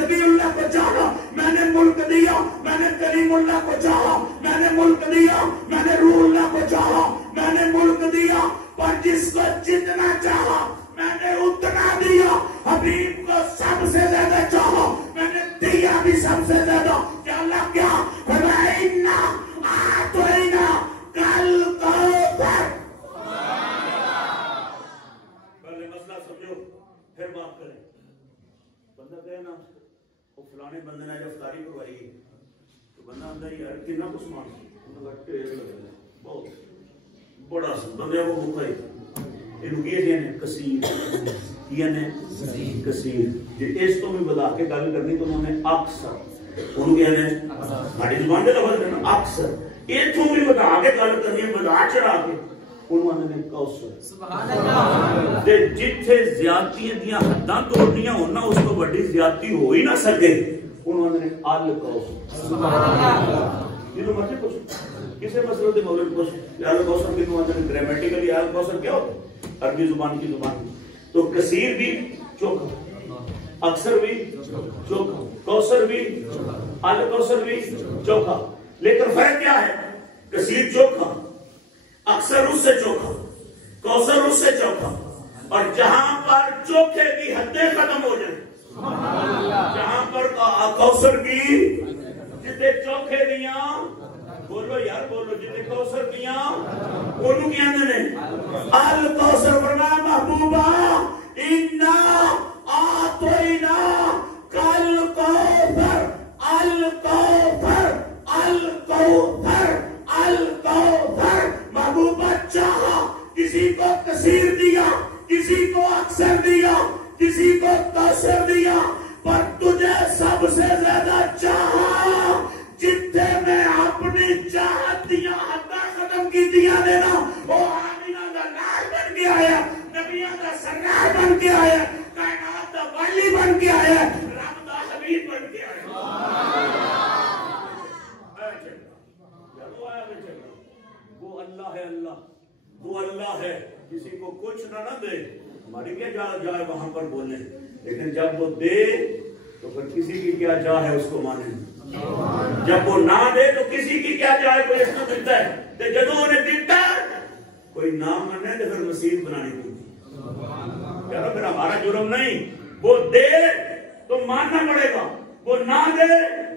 نبی اللہ کو چاہا، میں نے ملک دیا، میں نے کریم اللہ کو چاہا، میں نے ملک دیا، میں نے روح اللہ کو چاہا، میں نے ملک دیا، پر جس کو جتنا چاہا میں نے اتنا دیا۔ حبیب کو سب سے زیادہ چاہا، میں نے دیا بھی سب سے زیادہ۔ کہ اللہ کیا فرمائنا آتوینا کل کوثر۔ پہلے مسئلہ سمجھو پھر بات کریں۔ بندہ کہے نا وہ فلانے بندے نے افطاری کروائی ہے تو بندہ اندر یار کتنا کچھ مان بہت بڑا بندے کو بھوکا ہی کثیر اس تو بھی بتا کے گل کرنی تو انہوں نے اکثر انہوں کہنے ہماری زبان کے لفظ کرنا اکثر یہ تو بھی بتا کے گل کرنی بتا چڑھا کے انہوں نے کوثر جتھے زیادتی دیا حداں توڑ دیا ہونا اس کو بڑی زیادتی ہو ہی نہ سکے انہوں نے ال کوثر جنہوں مرضی پوچھو کسی مسئلے کے مولد پوچھو ال کوثر کی تو گرامیٹیکلی ال کوثر کیا ہوتا عربی زبان کی زبان تو کثیر بھی چوکھا اکثر بھی چوکھا کوثر بھی ال کوثر بھی چوکھا لیکن فرق کیا ہے کثیر چوکھا اکثر اس سے چوکھا کوثر اس سے چوکھا اور جہاں پر چوکھے کی حدیں ختم ہو جائیں جہاں پر کوثر کی جتنے چوکھے دیاں بولو یار بولو جتنے کوثر دیاں انہوں کی اندر نے الکوثر فرمایا محبوبہ انا آتوینا کل کوثر الکوثر الکوثر الکوثر محبوبہ چاہا کسی کو کثیر دیا کسی کو اکثر دیا کسی کو کوثر دیا پر تجھے سب سے زیادہ چاہا جتنے میں اپنی چاہت دیا حدہ ختم کی دیا دینا وہ آمینہ دا لال بن کے آیا نبیان دا سرکار بن کے آیا کائنات دا والی بن کے آیا رب دا حبیب بن کے آیا اللہ ہے اللہ، وہ اللہ ہے، کسی کو کچھ نہ دے، ہماری کیا جائے وہاں پر بولنے، لیکن جب وہ دے تو پھر کسی کی کیا جا ہے اس کو مانے، جب وہ نہ دے تو کسی کی کیا جائے، کوئی اس کو دیتا ہے تو جدو انہیں دیتا کوئی نام مانے تو پھر مسیح بنانی پڑتی، یار پھر ہمارا جرم نہیں، وہ دے تو ماننا پڑے گا، وہ نہ دے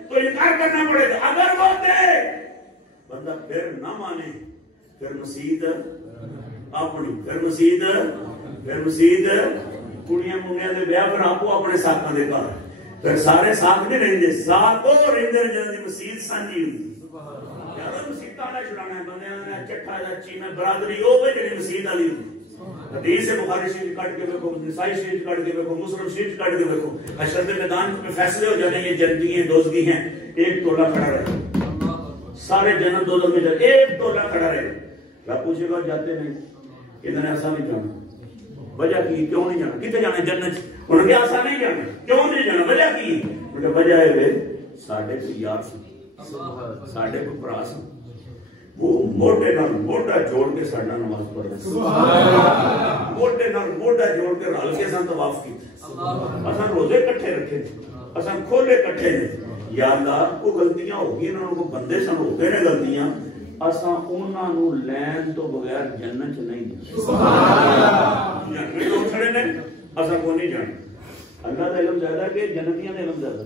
تو انکار کرنا پڑے گا، اگر وہ دے بندہ پھر نہ مانے پھر مسیح اپنی، پھر مسیح کڑیاں منگیاں دے بیاہ پر آپ اپنے ساتھاں دے گھر، پھر سارے ساتھ نہیں رہندے، ساتھ ہو رہندے جلدی مسیح سانجی ہوندی، یار مسیح نہ چھڑانا ہے بندے نے چٹھا دا چینا برادری او وے جڑی مسیح والی ہوندی، حدیث بخاری شریف کٹ کے دیکھو، نسائی شریف کٹ کے دیکھو، مسلم شریف کٹ کے دیکھو، حشر کے میدان میں فیصلے ہو جانے یہ جنتی ہیں دوزگی ہیں، ایک ٹولہ کھڑا رہے، سارے جنت دوزخ میں جاتے، ایک ٹولہ کھڑا رہے، رب پوچھے گا جاتے نہیں، ادھر ایسا نہیں جانا، وجہ کی کیوں نہیں جانا، کتے جانا جنت، انہوں نے ایسا نہیں جانا، کیوں نہیں جانا، وجہ کی، وجہ ہے وہ ساڑھے کو یار سن، ساڑھے کو پرا سن، وہ موٹے نال موٹا جوڑ کے ساڑھا نماز پڑھ رہے، موٹے نال موٹا جوڑ کے رال کے ساتھ طواف کی، اساں روزے کٹھے رکھے تھے، اساں کھولے کٹھے نے، یا اللہ کو غلطیاں ہوگی، انہوں کو بندے سن ہوتے نے غلطیاں، اساں انہاں نو لین تو بغیر جنت نہیں جانا، جنت لوگ کھڑے نے، اساں کو نہیں جانا، اللہ کا علم زیادہ کہ جنتیاں کا علم زیادہ،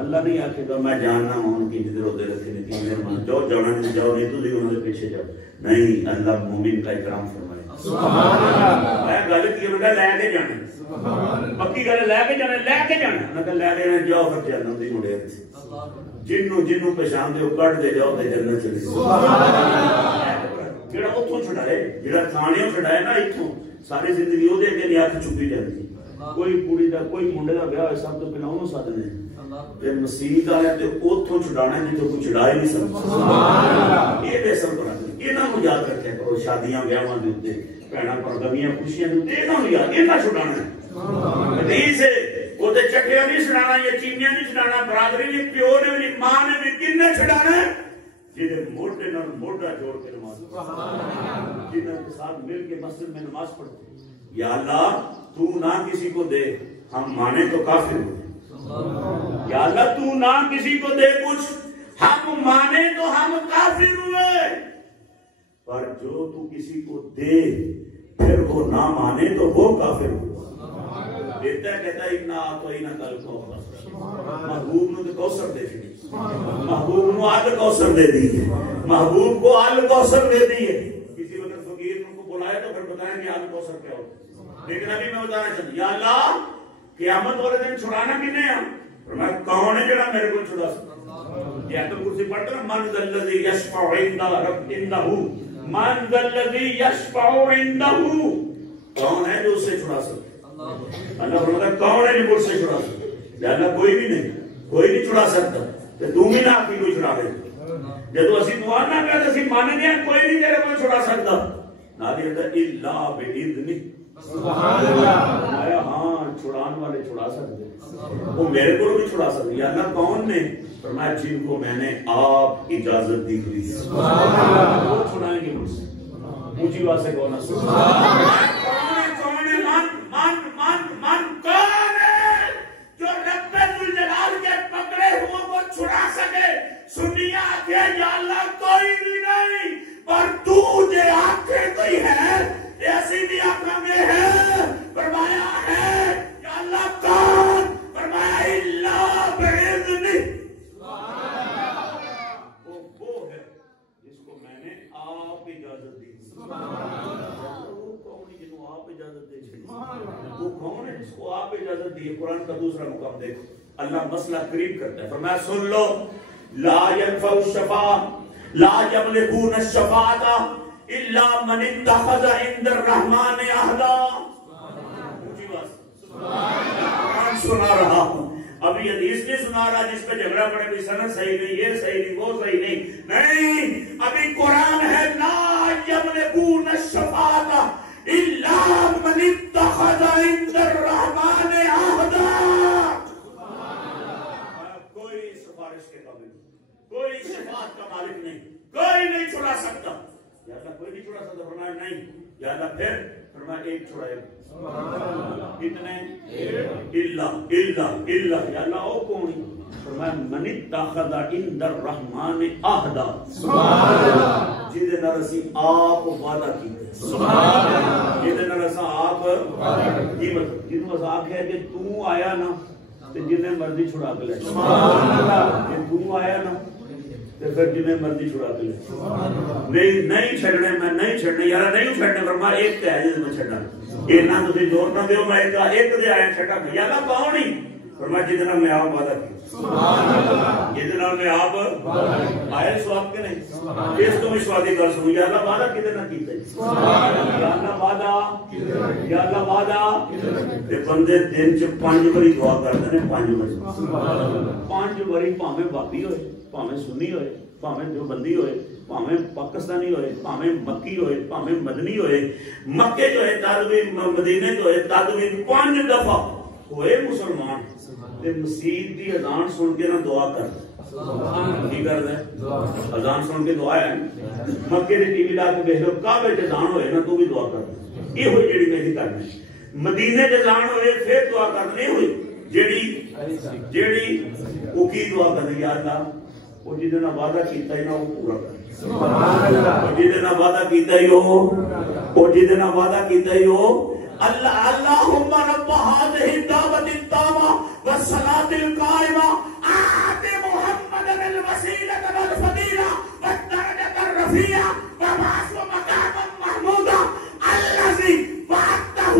اللہ نہیں آکھے گا میں جاننا ہوں ان کی جدھر ہوتے رکھے نہیں تین دیر مان جاؤ جانا نہیں جاؤ نہیں تو دی انہوں نے پیچھے جاؤ، نہیں اللہ مومن کا اکرام فرمائے، میں غلط کی انہوں نے لے کے جانا، پکی گل لے کے جانا، انہوں نے لے کے جاؤ پھر جاننا دی مڑے جنوں پہچان دے کٹ دے جاؤ تے جنت چلے جڑا اتھوں چھڑائے، جڑا تھانے چھڑائے نا اتھوں ساری زندگی وہ دے کے نہیں آکھ چپی جاتی، کوئی کڑی دا کوئی منڈے دا بیاہ سب تو پہلا انہوں سادنے تے مسیح دا ہے تے اتھوں چھڑانا ہے جتوں کوئی چھڑائے نہیں سکتا، یہ بے سر بنا دیں، یہ نہ یاد رکھے کرو شادیاں بیاہاں دے اوتے بہناں پر غمیاں خوشیاں دے اوتے، یہ نہ یاد، یہ نہ چھڑانا ہے، حدیث ہے وہ تے چٹیاں نہیں چھڑانا، یہ چینیاں نہیں چھڑانا، برادری نہیں، پیو نے نہیں، ماں نے نہیں، کن نے چھڑانا ہے جنہیں موٹے نال موٹا جوڑ کے نماز پڑھتے، جنہیں کے ساتھ مل کے مسجد میں نماز پڑھتے، یا اللہ تو نہ کسی کو دے ہم مانے تو کافر ہوئے، یا اللہ تو نہ کسی کو دے کچھ ہم مانے تو ہم کافر ہوئے، پر جو تو کسی کو دے پھر وہ نہ مانے تو وہ کافر ہوئے، دیتا ہے کہتا ہے اتنا آتو ہی نہ کل کو محبوب نو تو کوثر دے دی، محبوب نو آل کوثر دے دی، محبوب کو آل کوثر دے دی ہے، کسی وقت فقیر ان کو بلائے تو پھر بتائیں گے آل کوثر کیا ہوتا ہے، لیکن ابھی میں بتانا چاہتا یا اللہ قیامت والے دن چھڑانا کنے ہیں، فرمایا کون ہے جڑا میرے کو چھڑا سکتا، یہ تو کرسی پڑھتا نا من ذا الذی یشفع عنده من ذا الذی یشفع عنده، کون ہے جو اسے چھڑا سکتا، اللہ فرماتا کون ہے جو مجھ سے چھڑا سکتا، یا اللہ کوئی بھی نہیں چھڑا سکتا، تو تم ہی نہ آپی کوئی چھڑا دے، جب اسی دعا نہ کہتے اسی مانے دیا کوئی نہیں تیرے کو چھڑا سکتا، نہ دیتا الا بإذنہ، سبحان اللہ، آیا ہاں چھڑان والے چھڑا سکتے، وہ میرے کو بھی چھڑا سکتے، یا اللہ کون نے، فرمایا جن کو میں نے آپ اجازت دی ہوئی، سبحان اللہ، وہ چھڑائیں گے مجھ سے، اونچی بات سے کہنا سبحان اللہ، کون ہے جو رب ذوالجلال کے پکڑے ہوا کو چھڑا سکے، سنیا کہ یا اللہ کوئی بھی نہیں، پر تو جے آنکھیں کوئی ہے ایسی بھی آنکھیں میں ہے، فرمایا ہے یا اللہ کون، فرمایا اللہ بإذنہ، وہ ہے جس کو میں نے آپ اجازت دی، وہ کون ہے جنہوں آپ اجازت دے، وہ کون ہے جس کو آپ اجازت دی، قرآن کا دوسرا مقام دیکھو، اللہ مسئلہ قریب کرتا ہے، فرمایا سن لو لا ينفع الشفاعة لا يملكون الشفاعة الا من اتخذ عند الرحمن عہدا، اونچی بات قرآن سنا رہا ہوں، ابھی حدیث نہیں سنا رہا جس پہ جھگڑا پڑے بھی سند صحیح نہیں، یہ صحیح نہیں، وہ صحیح نہیں، ابھی قرآن ہے لا يملكون الشفاعة الا من اتخذ عند الرحمن عہدا، کوئی سفارش کے قابل، کوئی شفاعت کا مالک نہیں، کوئی نہیں چھڑا سکتا، یا اللہ کوئی نہیں چھڑا سکتا، فرمایا نہیں، یا اللہ پھر فرمایا ایک چھڑائے گا، کتنے؟ الا یا اللہ او کون ہے؟ فرمایا من اتخذ عند الرحمن عہدا، جہدے نال اسی آپ وعدہ کیتے، جہدے نال اساں آپ کی مطلب جنوں اساں آکھیا کہ تو آیا نا تے جنے مرضی چھڑا کے لے، جے تو آیا نا تے پھر جنے مرضی چھڑا کے لے، نہیں چھڑنے، میں نہیں چھڑنے، یار نہیں چھڑنے، فرمایا ایک تے ہے جس میں چھڑنا، یہ نہ تسی زور نہ دیو، میں ایک دے آیا چھڑا، یا اللہ کون نہیں؟ فرمایا جہدے نال میں آپ وعدہ کیا، جہدے نال میں آپ آئے سواب کے نہیں، اس تو وشوادی کر سنوں، یا اللہ وعدہ کدے نہ کیتا ہے، یا اللہ وعدہ، یا اللہ وعدہ، تے بندے دن چ 5 باری دعا کرتے ہیں، 5 باری پاویں بابی ہوئے، پاویں سنی ہوئے، پاویں دیوبندی ہوئے، پاویں پاکستانی ہوئے، پاویں مکی ہوئے، پاویں مدنی ہوئے، مکے جو ہے تدوی، مدینے جو ہے تدوی، 5 دفعہ ہوئے مسلمان تے مسجد دی اذان سن کے نہ دعا کر کی کر دے، اذان سن کے دعا ہے، مکے دی ٹی وی لا کے دیکھ لو، کعبے تے اذان ہوئے نا تو بھی دعا کر، یہ ہوئی جڑی میری کرنی، مدینے تے اذان ہوئے پھر دعا کرنی ہوئی جیڑی وہ کی دعا کرنی، یا اللہ وہ جہدے نال وعدہ کیتا ہے نا وہ پورا کر، سبحان اللہ، جہدے نال وعدہ کیتا ہے وہ جہدے نال وعدہ کیتا ہے وہ اللہ، اللہم رب هذه الدعوة التامة والصلاة القائمة آت محمدا الوسيلة والفضيلة والدرجة الرفيعة وابعثه مقاما محمودا الذي وعدته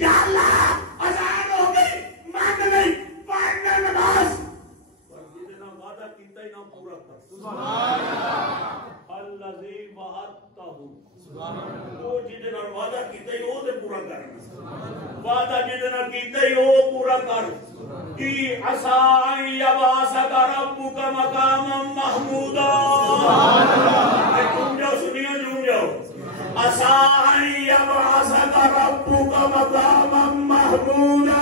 یا اللہ اذان ہو گئی، مان نہیں، پڑھنا نماز، پر جہدے نال وعدہ کیتا ہی نہ پورا کر، سبحان اللہ، الذی وعدتہ، وہ جہدے نال وعدہ کیتا ہی وہ تے پورا کرنا، وعدہ جہدے نال کیتا ہی وہ پورا کر، کی عسى یبعثک ربک مقاما محمودا، تم جاؤ سنیو جھوم جاؤ، عسى یبعثک ربک مقاما محمودا،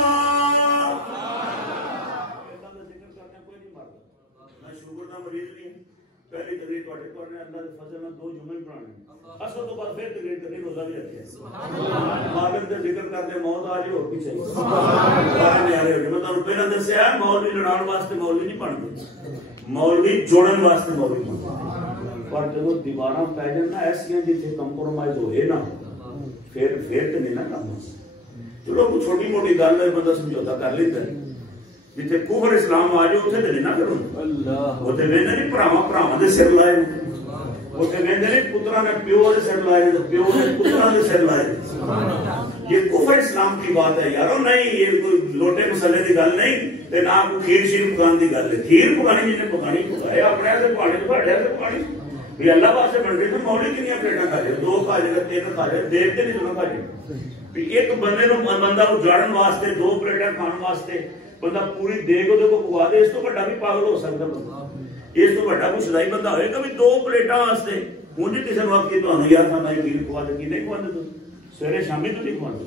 پہلی تقریر تواڈے کول نے اللہ دے فضل نال 2 جمعے پڑھانے، اصل تو بعد پھر تقریر کرنی، روزہ بھی رکھیا، سبحان اللہ، مالک دے ذکر کرتے موت آ جائے اور پیچھے، سبحان اللہ، میں تانوں پہلا دسیا مولوی لڑان واسطے مولوی نہیں بنتے، مولوی جوڑن واسطے مولوی بنتے، پر جدوں دیواراں پے جان نا ایسیاں جتھے کمپرومائز ہوئے نا پھر تے نہیں نا کام، چلو کوئی چھوٹی موٹی گل ہے بندہ سمجھوتا کر لیتا ہے، جتھے کفر اسلام آ جائے اتنے نہیں نہ کرو، اتنے وہدے نہیں بھراواں دے سر لائے، اتنے وہدے نہیں پتراں نے پیو دے سر لائے، پیو نے پتراں دے سر لائے، یہ کفر اسلام کی بات ہے یارو، نہیں یہ کوئی لوٹے مسلے کی گل نہیں، تے نہ کوئی کھیر شیر پکان کی گل ہے، کھیر پکانی جن نے پکانی پکائے اپنے سے پکانی تھوڑے سے پکانی، بھی اللہ واسطے بن رہی تو مولی کنیاں پلیٹاں کھا جائے، 2 کھا جائے 3 کھا جائے، دیکھتے نہیں سنا کھا جائے، ایک بندے نو بندہ اجاڑن واسطے 2 پلیٹاں کھان واسطے بندہ پوری دیگ وہ پکوا دے، اس تو بڑا بھی پاگل ہو سکتا بندہ، اس تو بڑا کوئی شدائی بندہ ہوئے گا بھی 2 پلیٹاں واسطے، ہوں جی کسی وقت کی تمہیں یار تھا میں کھیر پکوا دے، کی نہیں کھوا دے، سویرے شامی تو نہیں کھوا دے،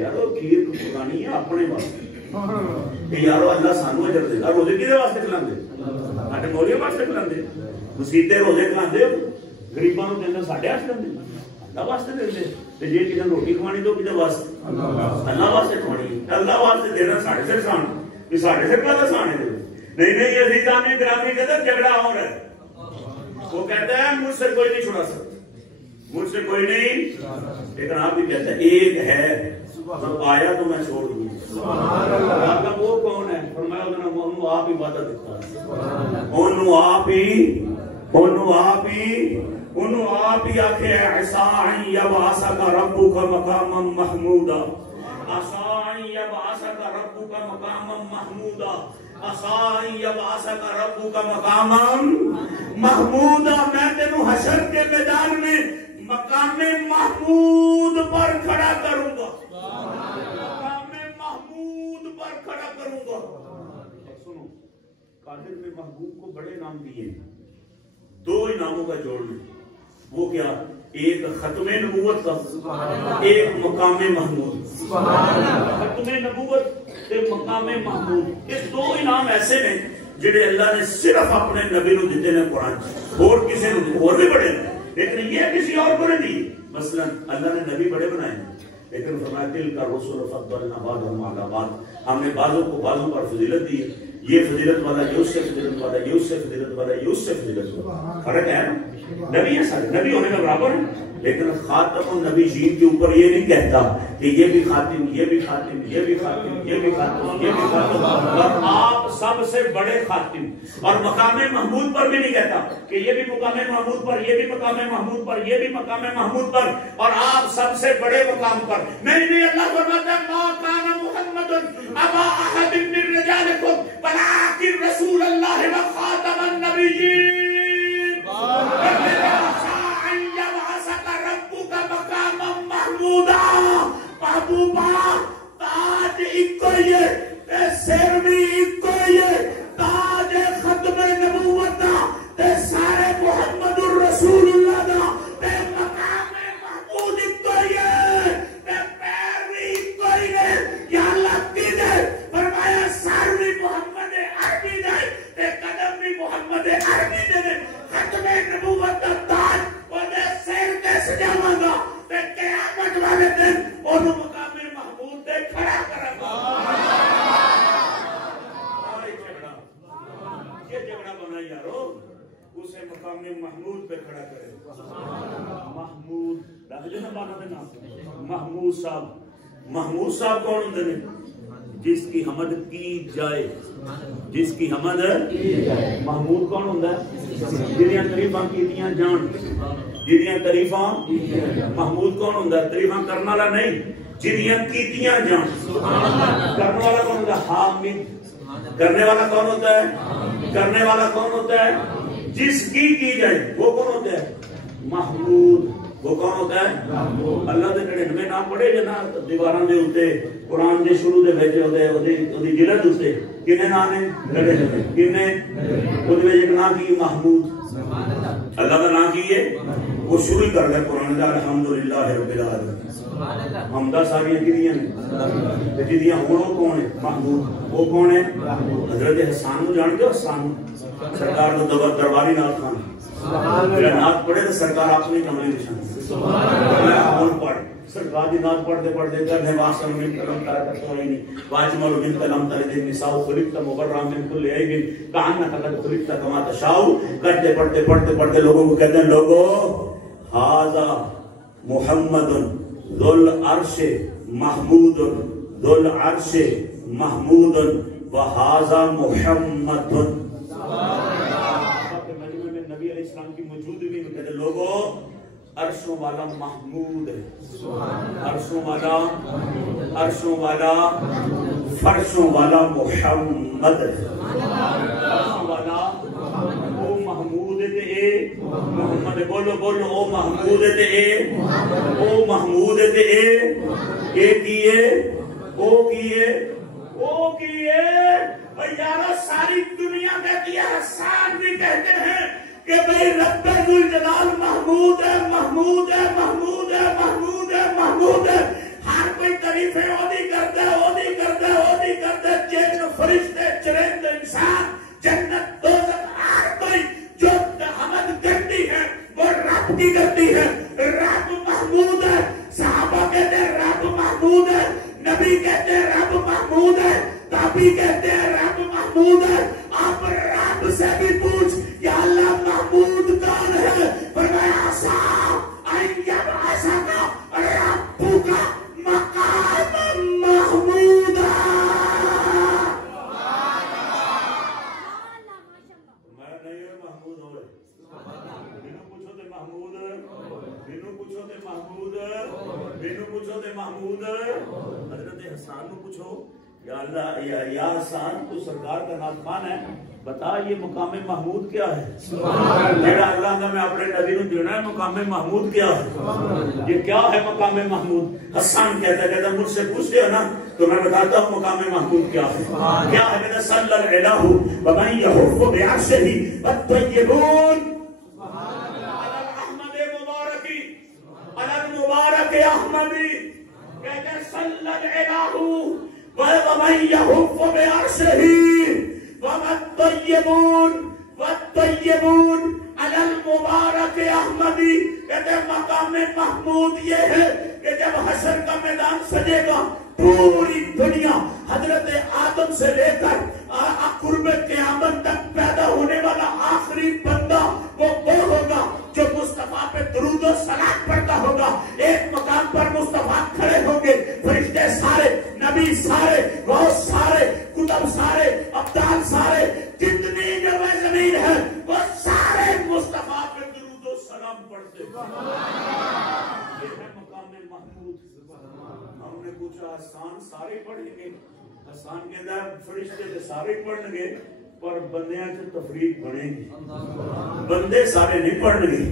یارو کھیر پکانی ہے اپنے واسطے، یارو اللہ سانو اجر دے گا، روزے کدے واسطے کھلاندے، ساڈے مولیاں واسطے کھلاندے، مسیتے روزے کھلاندے، غریباں نوں دیندے ساڈے واسطے دیندے، اللہ واسطے دیندے، تے جے کسے روٹی کھوانی تو کدے واسطے، اللہ واسطے کھوانی، اللہ واسطے دینا ساڈے سے سان، کہ ساڈے سے پتہ سانے دے، نہیں یہ عزیزان گرامی کے اندر جھگڑا ہو رہا ہے، وہ کہتا ہے مجھ سے کوئی نہیں چھڑا سکتا، مجھ سے کوئی نہیں، لیکن آپ بھی کہتے ہیں ایک ہے جب آیا تو میں چھوڑ دوں، آپ وہ کون ہے؟ فرمایا انہوں آپ ہی وعدہ دیتا ہے، انہوں آپ ہی آکھے عسى یبعثک ربک مقاما محمودا، عسى یبعثک ربک مقاما محمودا، عسى یبعثک ربک مقاما محمودا، میں تینوں حشر کے میدان میں مقام محمود پر کھڑا کروں گا، مقام محمود پر کھڑا کروں گا۔ سنو، قادر نے محبوب کو بڑے نام دیے، 2 انعاموں کا جوڑ لیں، وہ کیا؟ ایک ختم نبوت کا، ایک مقام محمود، ختم نبوت تے مقام محمود، یہ 2 انعام ایسے ہیں جڑے اللہ نے صرف اپنے نبی نو دیتے نے قرآن، اور کسی نو اور بھی بڑے ہیں لیکن یہ کسی اور کو نہیں دی۔ مثلا اللہ نے نبی بڑے بنائے لیکن فرمایا تلک الرسل فضلنا بعضهم علی بعض، ہم نے بعضوں کو بعضوں پر فضیلت دی، یہ فضیلت والا یہ اس سے فضیلت والا، یہ اس سے فضیلت والا، یہ اس سے فضیلت والا۔ فرق ہے نا، نبی ہیں سارے، نبی ہونے کا برابر ہے، لیکن خاتم النبیین کے اوپر یہ نہیں کہتا کہ یہ بھی خاتم، یہ بھی خاتم، یہ بھی خاتم، یہ بھی خاتم، یہ بھی خاتم، اور آپ سب سے بڑے خاتم۔ اور مقام محمود پر بھی نہیں کہتا کہ یہ بھی مقام محمود پر، یہ بھی مقام محمود پر، یہ بھی مقام محمود پر، اور آپ سب سے بڑے مقام پر۔ نہیں، اللہ فرماتا ہے ما کان محمد ابا احد من رجالکم ولکن رسول اللہ وخاتم النبیین۔ محبوبہ تاج ایک یہ، سر بھی ایک یہ، تاج ختم نبوت تے سارے محمد الرسول اللہ دا، تے مقام محمود ایک یہ، تے پیر بھی ایک یہ، یا اللہ کی دے فرمایا سر بھی محمد عربی دے، تے قدم بھی محمد عربی دے، ختم نبوت دا تاج وہ دے سر تے سجاواں گا، تے قیامت والے دن انہوں مقام محمود دے کھڑا کرے گا۔ یہ جھگڑا بنا یارو، اسے مقام محمود پہ کھڑا کرے۔ محمود رکھ جو نا بانا دے نام، محمود صاحب۔ محمود صاحب کون ہوندے نے؟ جس کی حمد کی جائے، جس کی حمد محمود کون ہوندا ہے؟ جنیاں تعریفاں کیتیاں جان، جنیاں تعریفاں محمود کون ہوندا ہے؟ تعریفاں کرنے والا نہیں، جنیاں کیتیاں جان۔ کرنے والا کون ہوتا ہے؟ حامد۔ کرنے والا کون ہوتا ہے؟ کرنے والا کون ہوتا ہے؟ جس کی جائے وہ کون ہوتا ہے؟ محمود۔ وہ کون ہوتا ہے؟ اللہ دے 99 نام پڑھے جنا دیواراں دے اوتے، قرآن دے شروع دے وچ اودی جلد اوتے کنے نام ہیں؟ 99۔ کنے؟ اودے وچ ایک نام کی محمود۔ اللہ دا نام کی ہے؟ وہ شروع کر دے قرآن دا الحمدللہ رب العالمین۔ حمدہ ساری کیدیاں نے تے جدیاں ہن وہ کون ہے؟ محمود۔ وہ کون ہے؟ حضرت حسان نو جان کے، حسان سرکار دا درباری نال خان میرا نعت پڑھے تو سرکار اپنی کملی نشان پڑھ سرکار دی نعت پڑھتے پڑھتے کرنے واسم من کلم ترکت ہوئینی واجمل من کلم ترد النساء خلقت مبرا من کل عیب کعنک قد خلقت کما تشاء۔ کرتے پڑھتے پڑھتے پڑھتے لوگوں کو کہتے ہیں لوگوں ھذا محمد ذو العرش محمود، ذو العرش محمود وھذا محمد۔ اسلام کی موجودگی میں کہتے لوگوں عرشوں والا محمود ہے، عرشوں والا، عرشوں والا، فرشوں والا محمد ہے، عرشوں والا او محمود تے اے محمد۔ بولو بولو او محمود تے اے، او محمود تے اے کیے، او کیے، او کیے۔ یارو ساری دنیا کہتی ہے، حسان بھی کہتے ہیں کہ بھئی رب ذوالجلال محمود ہے، محمود ہے، محمود ہے، محمود ہے، محمود ہے۔ ہر کوئی تعریفیں اودی کرتا ہے، اودی کرتا ہے، اودی کرتا ہے، جن فرشتے، چرند، انسان، جنت، دوزخ، ہر کوئی جو حمد کرتی ہے وہ رب کی کرتی ہے۔ رب محمود ہے، صحابہ کہتے ہیں رب محمود ہے، نبی کہتے ہیں رب محمود ہے، تابعی کہتے ہیں رب محمود ہے۔ آپ رب سے بھی پوچھ یا اللہ محمود کون ہے؟ فرمایا صاحب این یبعثک ربک مقام محمودا۔ میں نہیں محمود ہو رہے، مینوں پوچھو تے محمود، مینوں پوچھو تے محمود، مینوں پوچھو تے محمود۔ حضرت حسان کو پوچھو یا اللہ یا حسان تو سرکار کا ناطقان ہے، بتا یہ مقام محمود کیا ہے؟ جیڑا اللہ نے میں اپنے نبی نو دینا ہے مقام محمود کیا ہے؟ یہ کیا ہے مقام محمود؟ حسان کہتا مجھ سے پوچھتے ہو نا تو میں بتاتا ہوں مقام محمود کیا ہے۔ کیا ہے؟ میں صلی الالہ ومن یحف بعرشہ والطیبون احمد مبارکی المبارک احمدی، کہتے صلی الالہ ومن یحف بعرشہ ومن والطیبون علی المبارک احمدی. کہتے مقام محمود یہ ہے کہ جب حشر کا میدان سجے گا پوری دنیا حضرت آدم سے لے کر قرب قیامت تک پیدا ہونے والا آخری بندہ وہ ہوگا جو مصطفیٰ پہ درود و سلام پڑھتا ہوگا. ایک مقام پر مصطفیٰ کھڑے ہوں گے، فرشتے سارے، نبی سارے، غوث سارے، کتب سارے، ابدال سارے، جتنی جو زمین ہے وہ سارے مصطفیٰ پہ درود و سلام پڑھتے ہیں. یہ ہے مقام محمود. ہم نے پوچھا حسان سارے پڑھیں گے؟ حسان کہتا ہے فرشتے سارے پڑھیں گے پر بندیاں سے تفریق بڑھے گی، بندے سارے نہیں پڑھیں گے.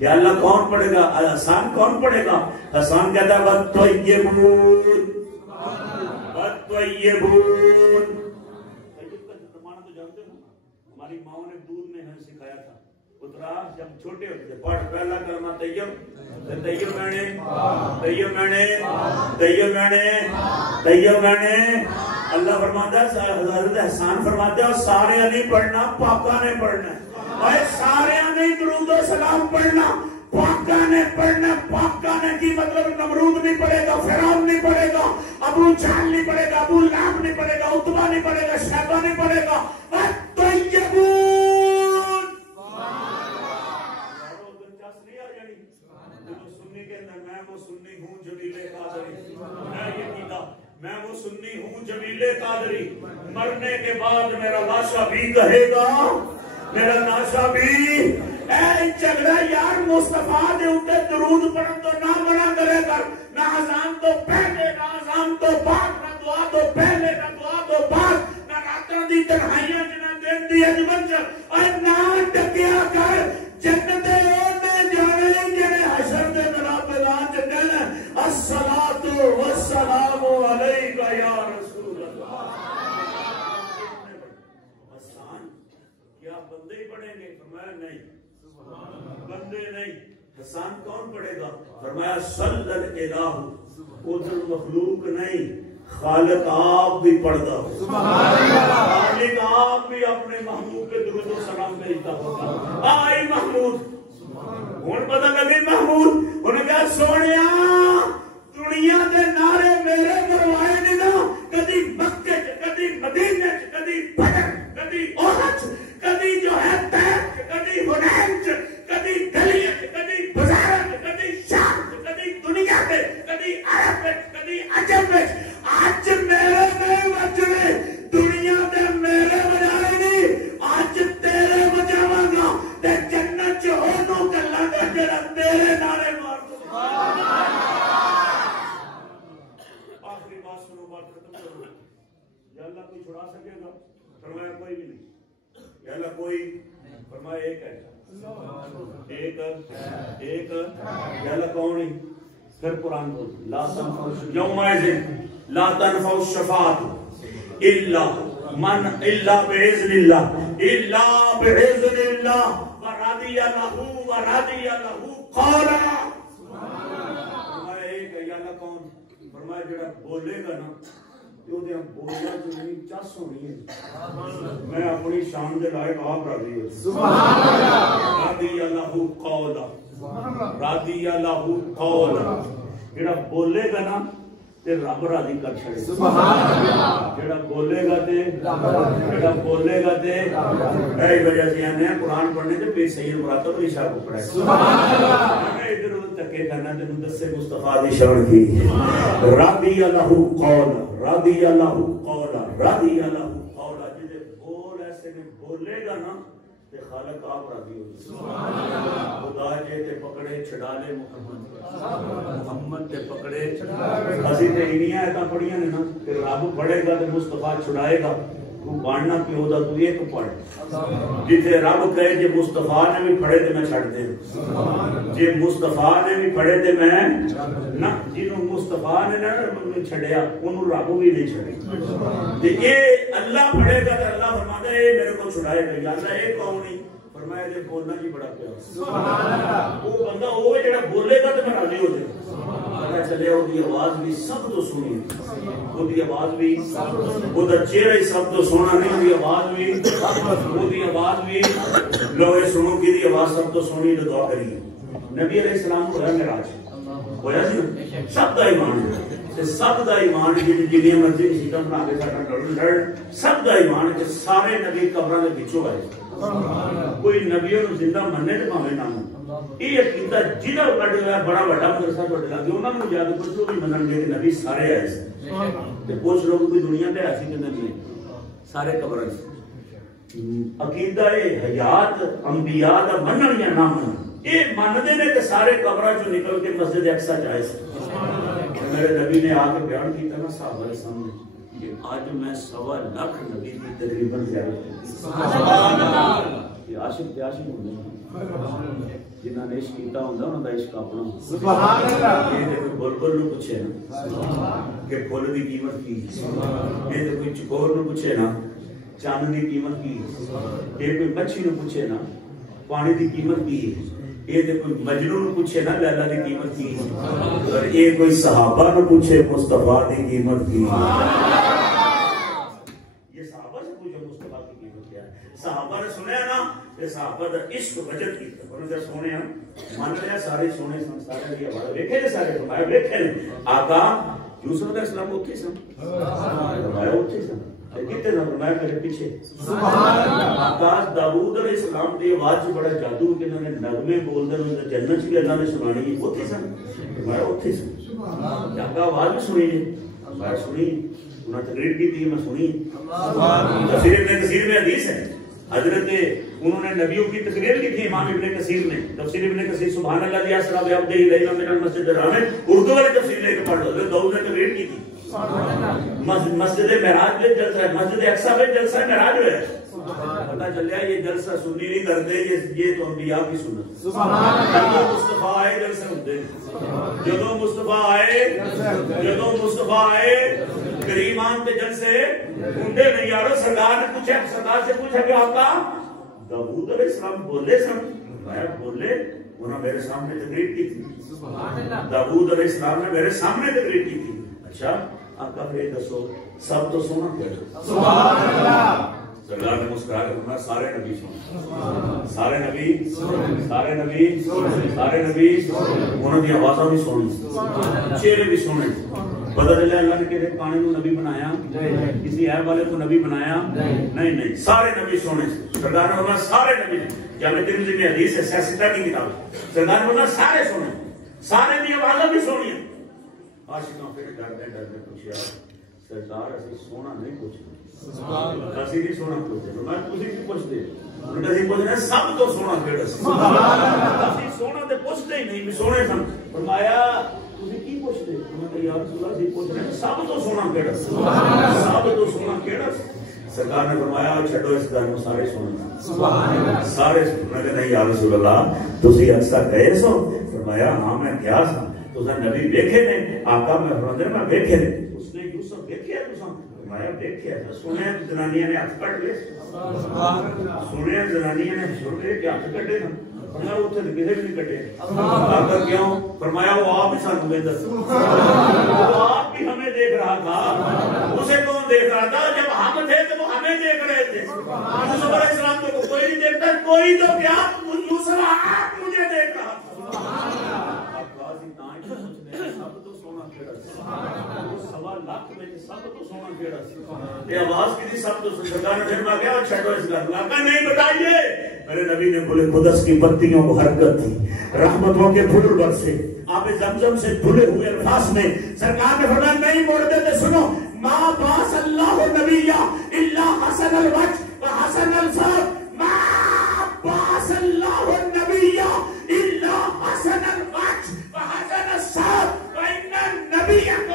یا اللہ کون پڑھے گا؟ حسان کون پڑھے گا؟ حسان کہتا ہے والطیبون والطیبون. طیب کا زمانہ تو جانتے ہو، ہماری ماں نے دودھ میں ہمیں سکھایا تھا. اترا جب چھوٹے ہوتے تھے پڑھ پہلا کلمہ طیب، طیب میں نے اللہ فرماتا ہے، حضرت احسان فرماتے ہیں سارے نہیں پڑھنا، پاکا نے پڑھنا. سارے نہیں درود و سلام پڑھنا، پاکا نے پڑھنا. پاکا نے کی مطلب نمرود نہیں پڑھے گا، فرعون نہیں پڑھے گا، ابو جہل نہیں پڑھے گا، ابو لہب نہیں پڑھے گا، عتبہ نہیں پڑھے گا، شیبہ نہیں پڑھے گا. طیبون دلچسپی آ جانی. سنی کے اندر میں وہ سنی ہوں جلیل قادری، میں وہ سنی ہوں جلیل قادری. مرنے کے بعد میرا لاشا بھی کہے گا، میرا ناشا بھی. اے جگڑا یار مصطفیٰ دے اوپر درود پڑھن تو نہ منع کرے کر. نہ اذان تو پہلے، نہ اذان تو بعد، نہ دعا تو پہلے، نہ دعا تو بعد، نہ راتاں دی تنہائیاں جنہ دن دی اجمنچ. اے نہ ڈکیا کر جنت اونے جانے جنے حشر دے میدان چ کہنا الصلاۃ والسلام علیک یا رسول اللہ. حسان کیا بندے ہی پڑھیں گے؟ فرمایا نہیں، بندے نہیں. حسان کون پڑھے گا؟ فرمایا صلی الہ، ادھر مخلوق نہیں، خالق آپ بھی پڑھتا ہو. خالق آپ بھی اپنے محمود پہ درود و سلام بھیجتا ہوگا. آئی محمود ہوں پتہ لگے محمود انہیں کہا سونیا دنیا دے نعرے میرے مروائے نہیں نا. کدی مکے چ، کدی مدینے چ، کدی بدر، کدی احد، کدی جو ہے طیف، کدی حنین چ، کدی گلیاں چ، کدی بازاراں چ، کدی شام چ، کدی دنیا تے، کدی عرب وچ، کدی عجم وچ. آج میرے نہیں بچنے، دنیا دے میرے بجائے نہیں، آج تیرے بجاواں گا تے جنت چ اونوں کلاں گا جڑا تیرے نعرے مار دو. آخری بات سنو، بات ختم کرو. یا اللہ کوئی چھڑا سکے گا؟ فرمایا کوئی بھی نہیں. یا اللہ کوئی؟ فرمایا ایک ہے، ایک یا اللہ کون ہے؟ پھر قرآن بول لا تنفع یومئذ لا تنفع الشفاعۃ الا باذن اللہ ورضی له قولا. فرمایا ایک ہے. یا اللہ کون؟ فرمایا جڑا بولے گا نا بولنا جو نہیں چس ہونی ہے. میں اپنی شان دے لائق آپ راضی ہوں. رضی له قولا، رضی له قولا. جڑا بولے گا نا تے رب راضی کر چھڑے. جڑا بولے گا تے اے وجہ سے آنے ہیں قرآن پڑھنے تے بے سید مراتب عشاء کو پڑھائے. ادھر ادھر تکے کرنا تے دسے مصطفیٰ دی شان کی. رضی له قولا، رضی له قولا، رضی له قولا. جدے بول ایسے میں بولے گا نا تے خالق آپ راضی ہو. خدا جے تے پکڑے چھڑا لے محمد تے پکڑے. اسی تے انہیاں ایتاں پڑھیاں نے نا کہ رب پڑھے گا تے مصطفیٰ چھڑائے گا. تو پڑھنا پیو دا تو ایک پڑھ. جتھے رب کہے جے مصطفیٰ نے بھی پڑھے تے میں چھڑ دے. جے مصطفیٰ نے بھی پڑھے تے میں نہ، جنہوں مصطفیٰ نے نہ چھڑیا انہوں رب بھی نہیں چھڑے. تے یہ اللہ پڑھے گا تے اللہ فرماتا ہے اے میرے کو چھڑائے گا. یا اللہ اے کون نہیں؟ فرمایا جے بولنا جی بڑا پیار. وہ بندہ ہوئے جڑا بولے گا تے میں راضی ہو جائے. پتا چلے وہ آواز بھی سب تو سنی، وہ آواز بھی وہ چہرہ ہی سب تو سونا نہیں، وہ آواز بھی وہ آواز بھی لو سنو کی آواز سب تو سونی تو دعا کریے۔ نبی علیہ السلام ہویا معراج ہویا سی، سب دا ایمان ہے، سب دا ایمان ہے، جنہیں مرضی سیٹاں بنا کے ساڈا لڑ سب دا ایمان ہے، سارے نبی قبراں دے وچوں آئے، کوئی نبیوں نو زندہ مننے تے پاویں نہ یہ عقیدہ جنہاں کڈ ہوا بڑا بڑا مدرسہ تواڈے لگے انہاں نوں یاد پوچھ لو بھی منن گے کہ نبی سارے آئے سن، تے پوچھ لو کوئی دنیا تے ایسی کہ نہیں سارے قبراں عقیدہ حیات انبیاء دا منن یا نہ منن یہ مانتے ہیں کہ سارے قبراں چوں نکل کے مسجد اقصی جائے سن۔ میرے نبی نے آ کے بیان کیتا نا صحابہ کے سامنے کہ آج میں 1.25 لاکھ نبی کی تقریباً زیارت کی۔ سبحان اللہ۔ یہ عاشق تے عاشق ہوندے ہیں جنہاں نے عشق کیتا ہوندا انہاں دا عشق اپنا۔ سبحان اللہ۔ یہ تے کوئی بلبل نو پوچھے نا کہ پھول دی قیمت کی، یہ تے کوئی چکور نو پوچھے نا چاند دی قیمت کی، یہ کوئی مچھی نو پوچھے نا پانی دی قیمت کی، یہ تے کوئی مجنون نو پوچھے نا لیلا دی قیمت کی، اور یہ کوئی صحابہ نو پوچھے مصطفیٰ دی قیمت کی۔ یہ صحابہ سے پوچھے مصطفیٰ کی قیمت کیا ہے؟ صحابہ نے سنیا نا کہ صحابہ دا عشق وجد کیتا، انہوں نے سونے ہم مان لیا سارے سونے سن سارے بھی ہمارا ویکھے نے سارے فرمایا ویکھے نے آقا یوسف علیہ السلام اوتھے سن، فرمایا اوتھے سن، کتنے نہ فرمایا میرے پیچھے۔ آقا داؤد علیہ السلام دی آواز بڑا جادو کہ انہوں نے نغمے بول دے انہوں نے جنت بھی اللہ نے سنانی ہے اوتھے سن، فرمایا اوتھے سن۔ آقا آواز بھی سنی ہے، فرمایا سنی، انہوں نے تقریر کی تھی میں سنی۔ تفسیر ابن کثیر میں حدیث ہے حضرت انہوں نے نبیوں کی تقریر لکھی امام ابن کثیر نے، تفسیر ابن کثیر سبحان اللہ دی اسرا بعبدہ لیلا من المسجد الحرام اردو والی تفسیر لے کے پڑھ لو، حضرت داؤد نے تقریر کی تھی۔ مسجد معراج میں جلسہ ہے، مسجد اقصی میں جلسہ معراج ہے، پتہ چلیا یہ جلسہ سنی نہیں کرتے، یہ تو انبیاء کی سنت۔ جدوں مصطفیٰ آئے جلسے ہوندے، جدوں مصطفیٰ آئے کریمان تے جلسے ہوندے نہیں۔ یارو سرکار نے پوچھا، سرکار سے پوچھا کہ آقا داؤد علیہ السلام بولے سن، میں بولے انہوں نے میرے سامنے تقریر کی تھی، داؤد علیہ السلام نے میرے سامنے تقریر کی تھی۔ اچھا آقا پھر دسو سب تو سونا کیا؟ سبحان اللہ۔ سرکار نے مسکرا کے فرمایا سارے نبی سن، سارے نبی انہوں نے آوازاں بھی سنی، چہرے بھی سنے۔ پتہ چلا اللہ نے کسی پانی کو نبی بنایا، کسی عیب والے کو نبی بنایا نہیں، سارے نبی سونے۔ سرکار نے فرمایا سارے نبی، جامع ترمذی میں حدیث ہے سیاستہ کی کتاب، سرکار نے فرمایا سارے سونے، سارے دی آوازاں بھی سونی۔ عاشقاں پھر ڈردے پوچھا سرکار اسی سونا نہیں پوچھنا، اسی نہیں سونا پوچھتے، میں تسی کی پوچھتے اسی پوچھنا سب تو سونا کیڑا سی، اسی سونا تے پوچھتے ہی نہیں، سونے سن۔ فرمایا تسی کی پوچھتے؟ میں کہ یا رسول اللہ اسی پوچھنا سب تو سونا کیڑا سی، سب تو سونا کیڑا سی؟ سرکار نے فرمایا چھڈو اس گل نوں سارے سننا، سارے میں کہ نہیں یا رسول اللہ تسی اکثر گئے سو؟ فرمایا ہاں میں گیا سا، تساں نبی ویکھے نے؟ آقا میں فرمایا میں ویکھے نے۔ اس نے یوسف ویکھیا تساں؟ فرمایا ویکھیا۔ سنیا زنانیاں نے ہاتھ کٹ لے، سنیا زنانیاں نے چھوڑے کہ ہاتھ کٹے نا، فرمایا اوتھے تے کسے بھی نہیں کٹے۔ آقا کیوں؟ فرمایا وہ آپ ہی سانوں ویندا سی، وہ آپ بھی ہمیں دیکھ رہا تھا۔ اسے کون دیکھ رہا تھا؟ جب ہم تھے تو وہ ہمیں دیکھ رہے تھے۔ یوسف علیہ السلام کو کوئی نہیں دیکھتا، کوئی تو کیا یوسف آپ مجھے دیکھ رہا تھا۔ سب تو سونا کیڑا سی، 1.25 لاکھ میں سب تو سونا کیڑا سی؟ یہ آواز کی تھی سب تو سرکار نے پھر کہا چھڈو اس گل کو، نہیں بتائیے۔ میرے نبی نے بولے قدس کی بتیوں کو حرکت تھی، رحمتوں کے پھول برسے، آب زمزم سے دھلے ہوئے الفاظ میں سرکار نے فرمایا نہیں موڑ دیتے، سنو ما باس اللہ نبیہ الا حسن الوجہ وحسن الصوت، ما باس اللہ نبیہ الا حسن الوجہ وحسن الصوت وان نبیکم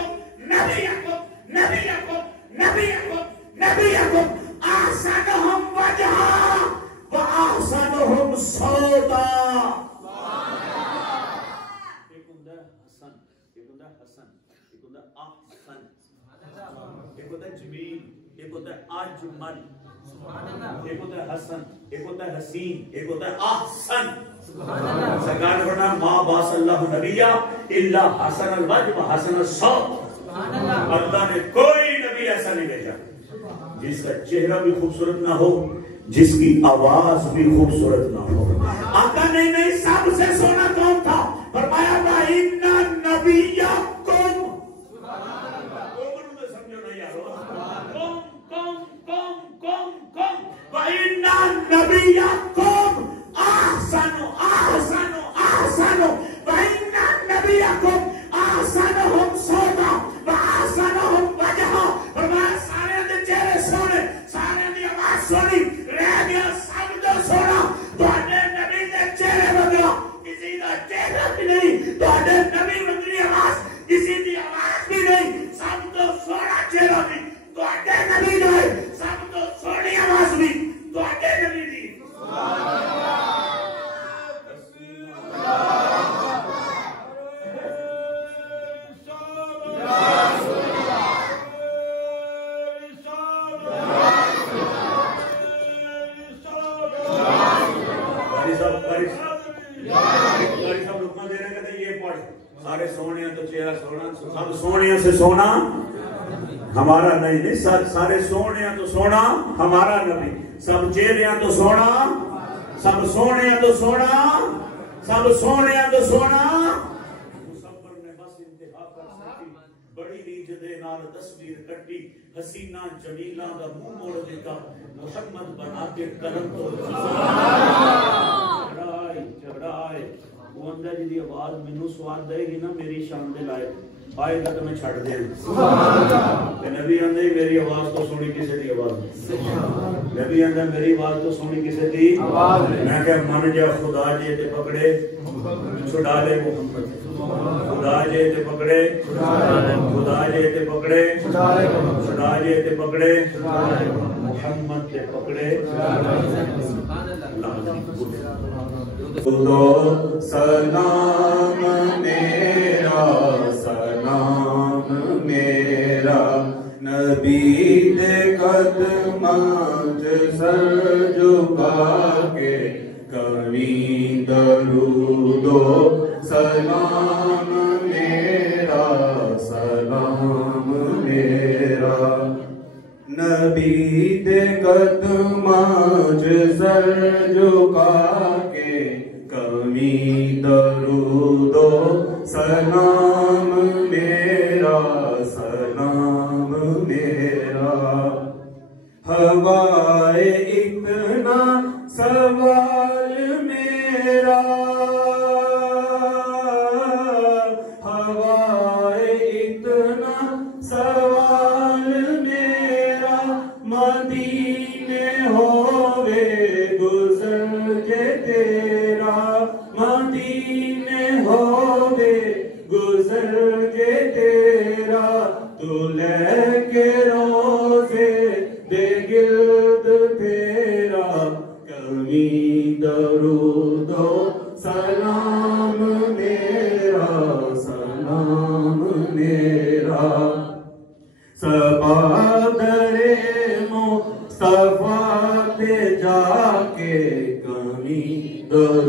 احسنہم وجہا واحسنہم صوتا۔ ایک ہوتا ہے حسن، ایک ہوتا ہے حسن، ایک ہوتا ہے احسن، ایک ہوتا ہے جمیل، ایک ہوتا ہے اجمل، ایک ہوتا ہے حسن، ایک ہوتا ہے حسین، ایک ہوتا ہے احسن۔ سرکار نے فرمایا ما باس اللہ نبیہ الا حسن الوجہ و حسن الصوت. اللہ نے کوئی نبی ایسا نہیں بھیجا جس کا چہرہ بھی خوبصورت نہ ہو، جس کی آواز بھی خوبصورت نہ ہو. آقا نہیں سب سے سونا کون تھا؟ فرمایا وَإِنَّ نَبِيَّكُمْ. سمجھو نہیں یارو. وَإِنَّ نَبِيَّكُمْ أَحْسَنُ وَإِنَّ نَبِيَّكُمْ أَحْسَنُهُمْ صَوْتًا وَأَحْسَنُهُمْ وَجْهًا. فرمایا سارے دے چہرے سونے، سارے دی آواز سونی، رہ گیا سب تو سونا. تواڈے نبی دے چہرے وگا کسی دا چہرہ بھی نہیں، تواڈے نبی وگری آواز کسی دی آواز بھی نہیں. سب تو سونا چہرہ بھی تواڈے نبی دا ہے، سب تو سونی آواز بھی تواڈے نبی دی. سارے سونے تو چہرہ سونا، سب سونے سے سونا ہمارا نہیں، سارے سونے تو سونا ہمارا نبی. سب چہرے تو سونا، سب سونے تو سونا، سب سونے تو سونا. مصور نے بس انتہا کر سکی، بڑی ریج دے نال تصویر کٹی، حسینہ جمیلہ دا منہ موڑ دیتا، محمد بنا کے کرم تو چڑھائے. وہ اندر جی دی آواز مینوں سواد دے گی نا میری شان دے لائے آئے گا تو میں چھڑ دیں. نبی آندے میری آواز تو سنی کسی دی آواز، نبی آندے میری آواز تو سنی کسی دی. میں کہ من جا خدا جے تے پکڑے چھڑا لے محمد، خدا جے تے پکڑے، خدا جے تے پکڑے، خدا جے تے پکڑے، محمد تے پکڑے. خدا سلام میرا، سلام میرا نبی دے قدماں سر جھکا کے کریں درود و سلام میرا، سلام میرا نبی دے قدماں سر جھکا کے کمی درود و سلام میرا، سلام میرا. ہوائے اتنا سوال میرا، ہوائے اتنا سوال میرا مدینے ہوئے گزر جے تیرا، مدینے ہوئے گزر جے تیرا. تو لے کے روزے دے گرد تیرا کمی درود و سلام میرا، سلام میرا. سبا در مصطفیٰ تے جا کے کمی درود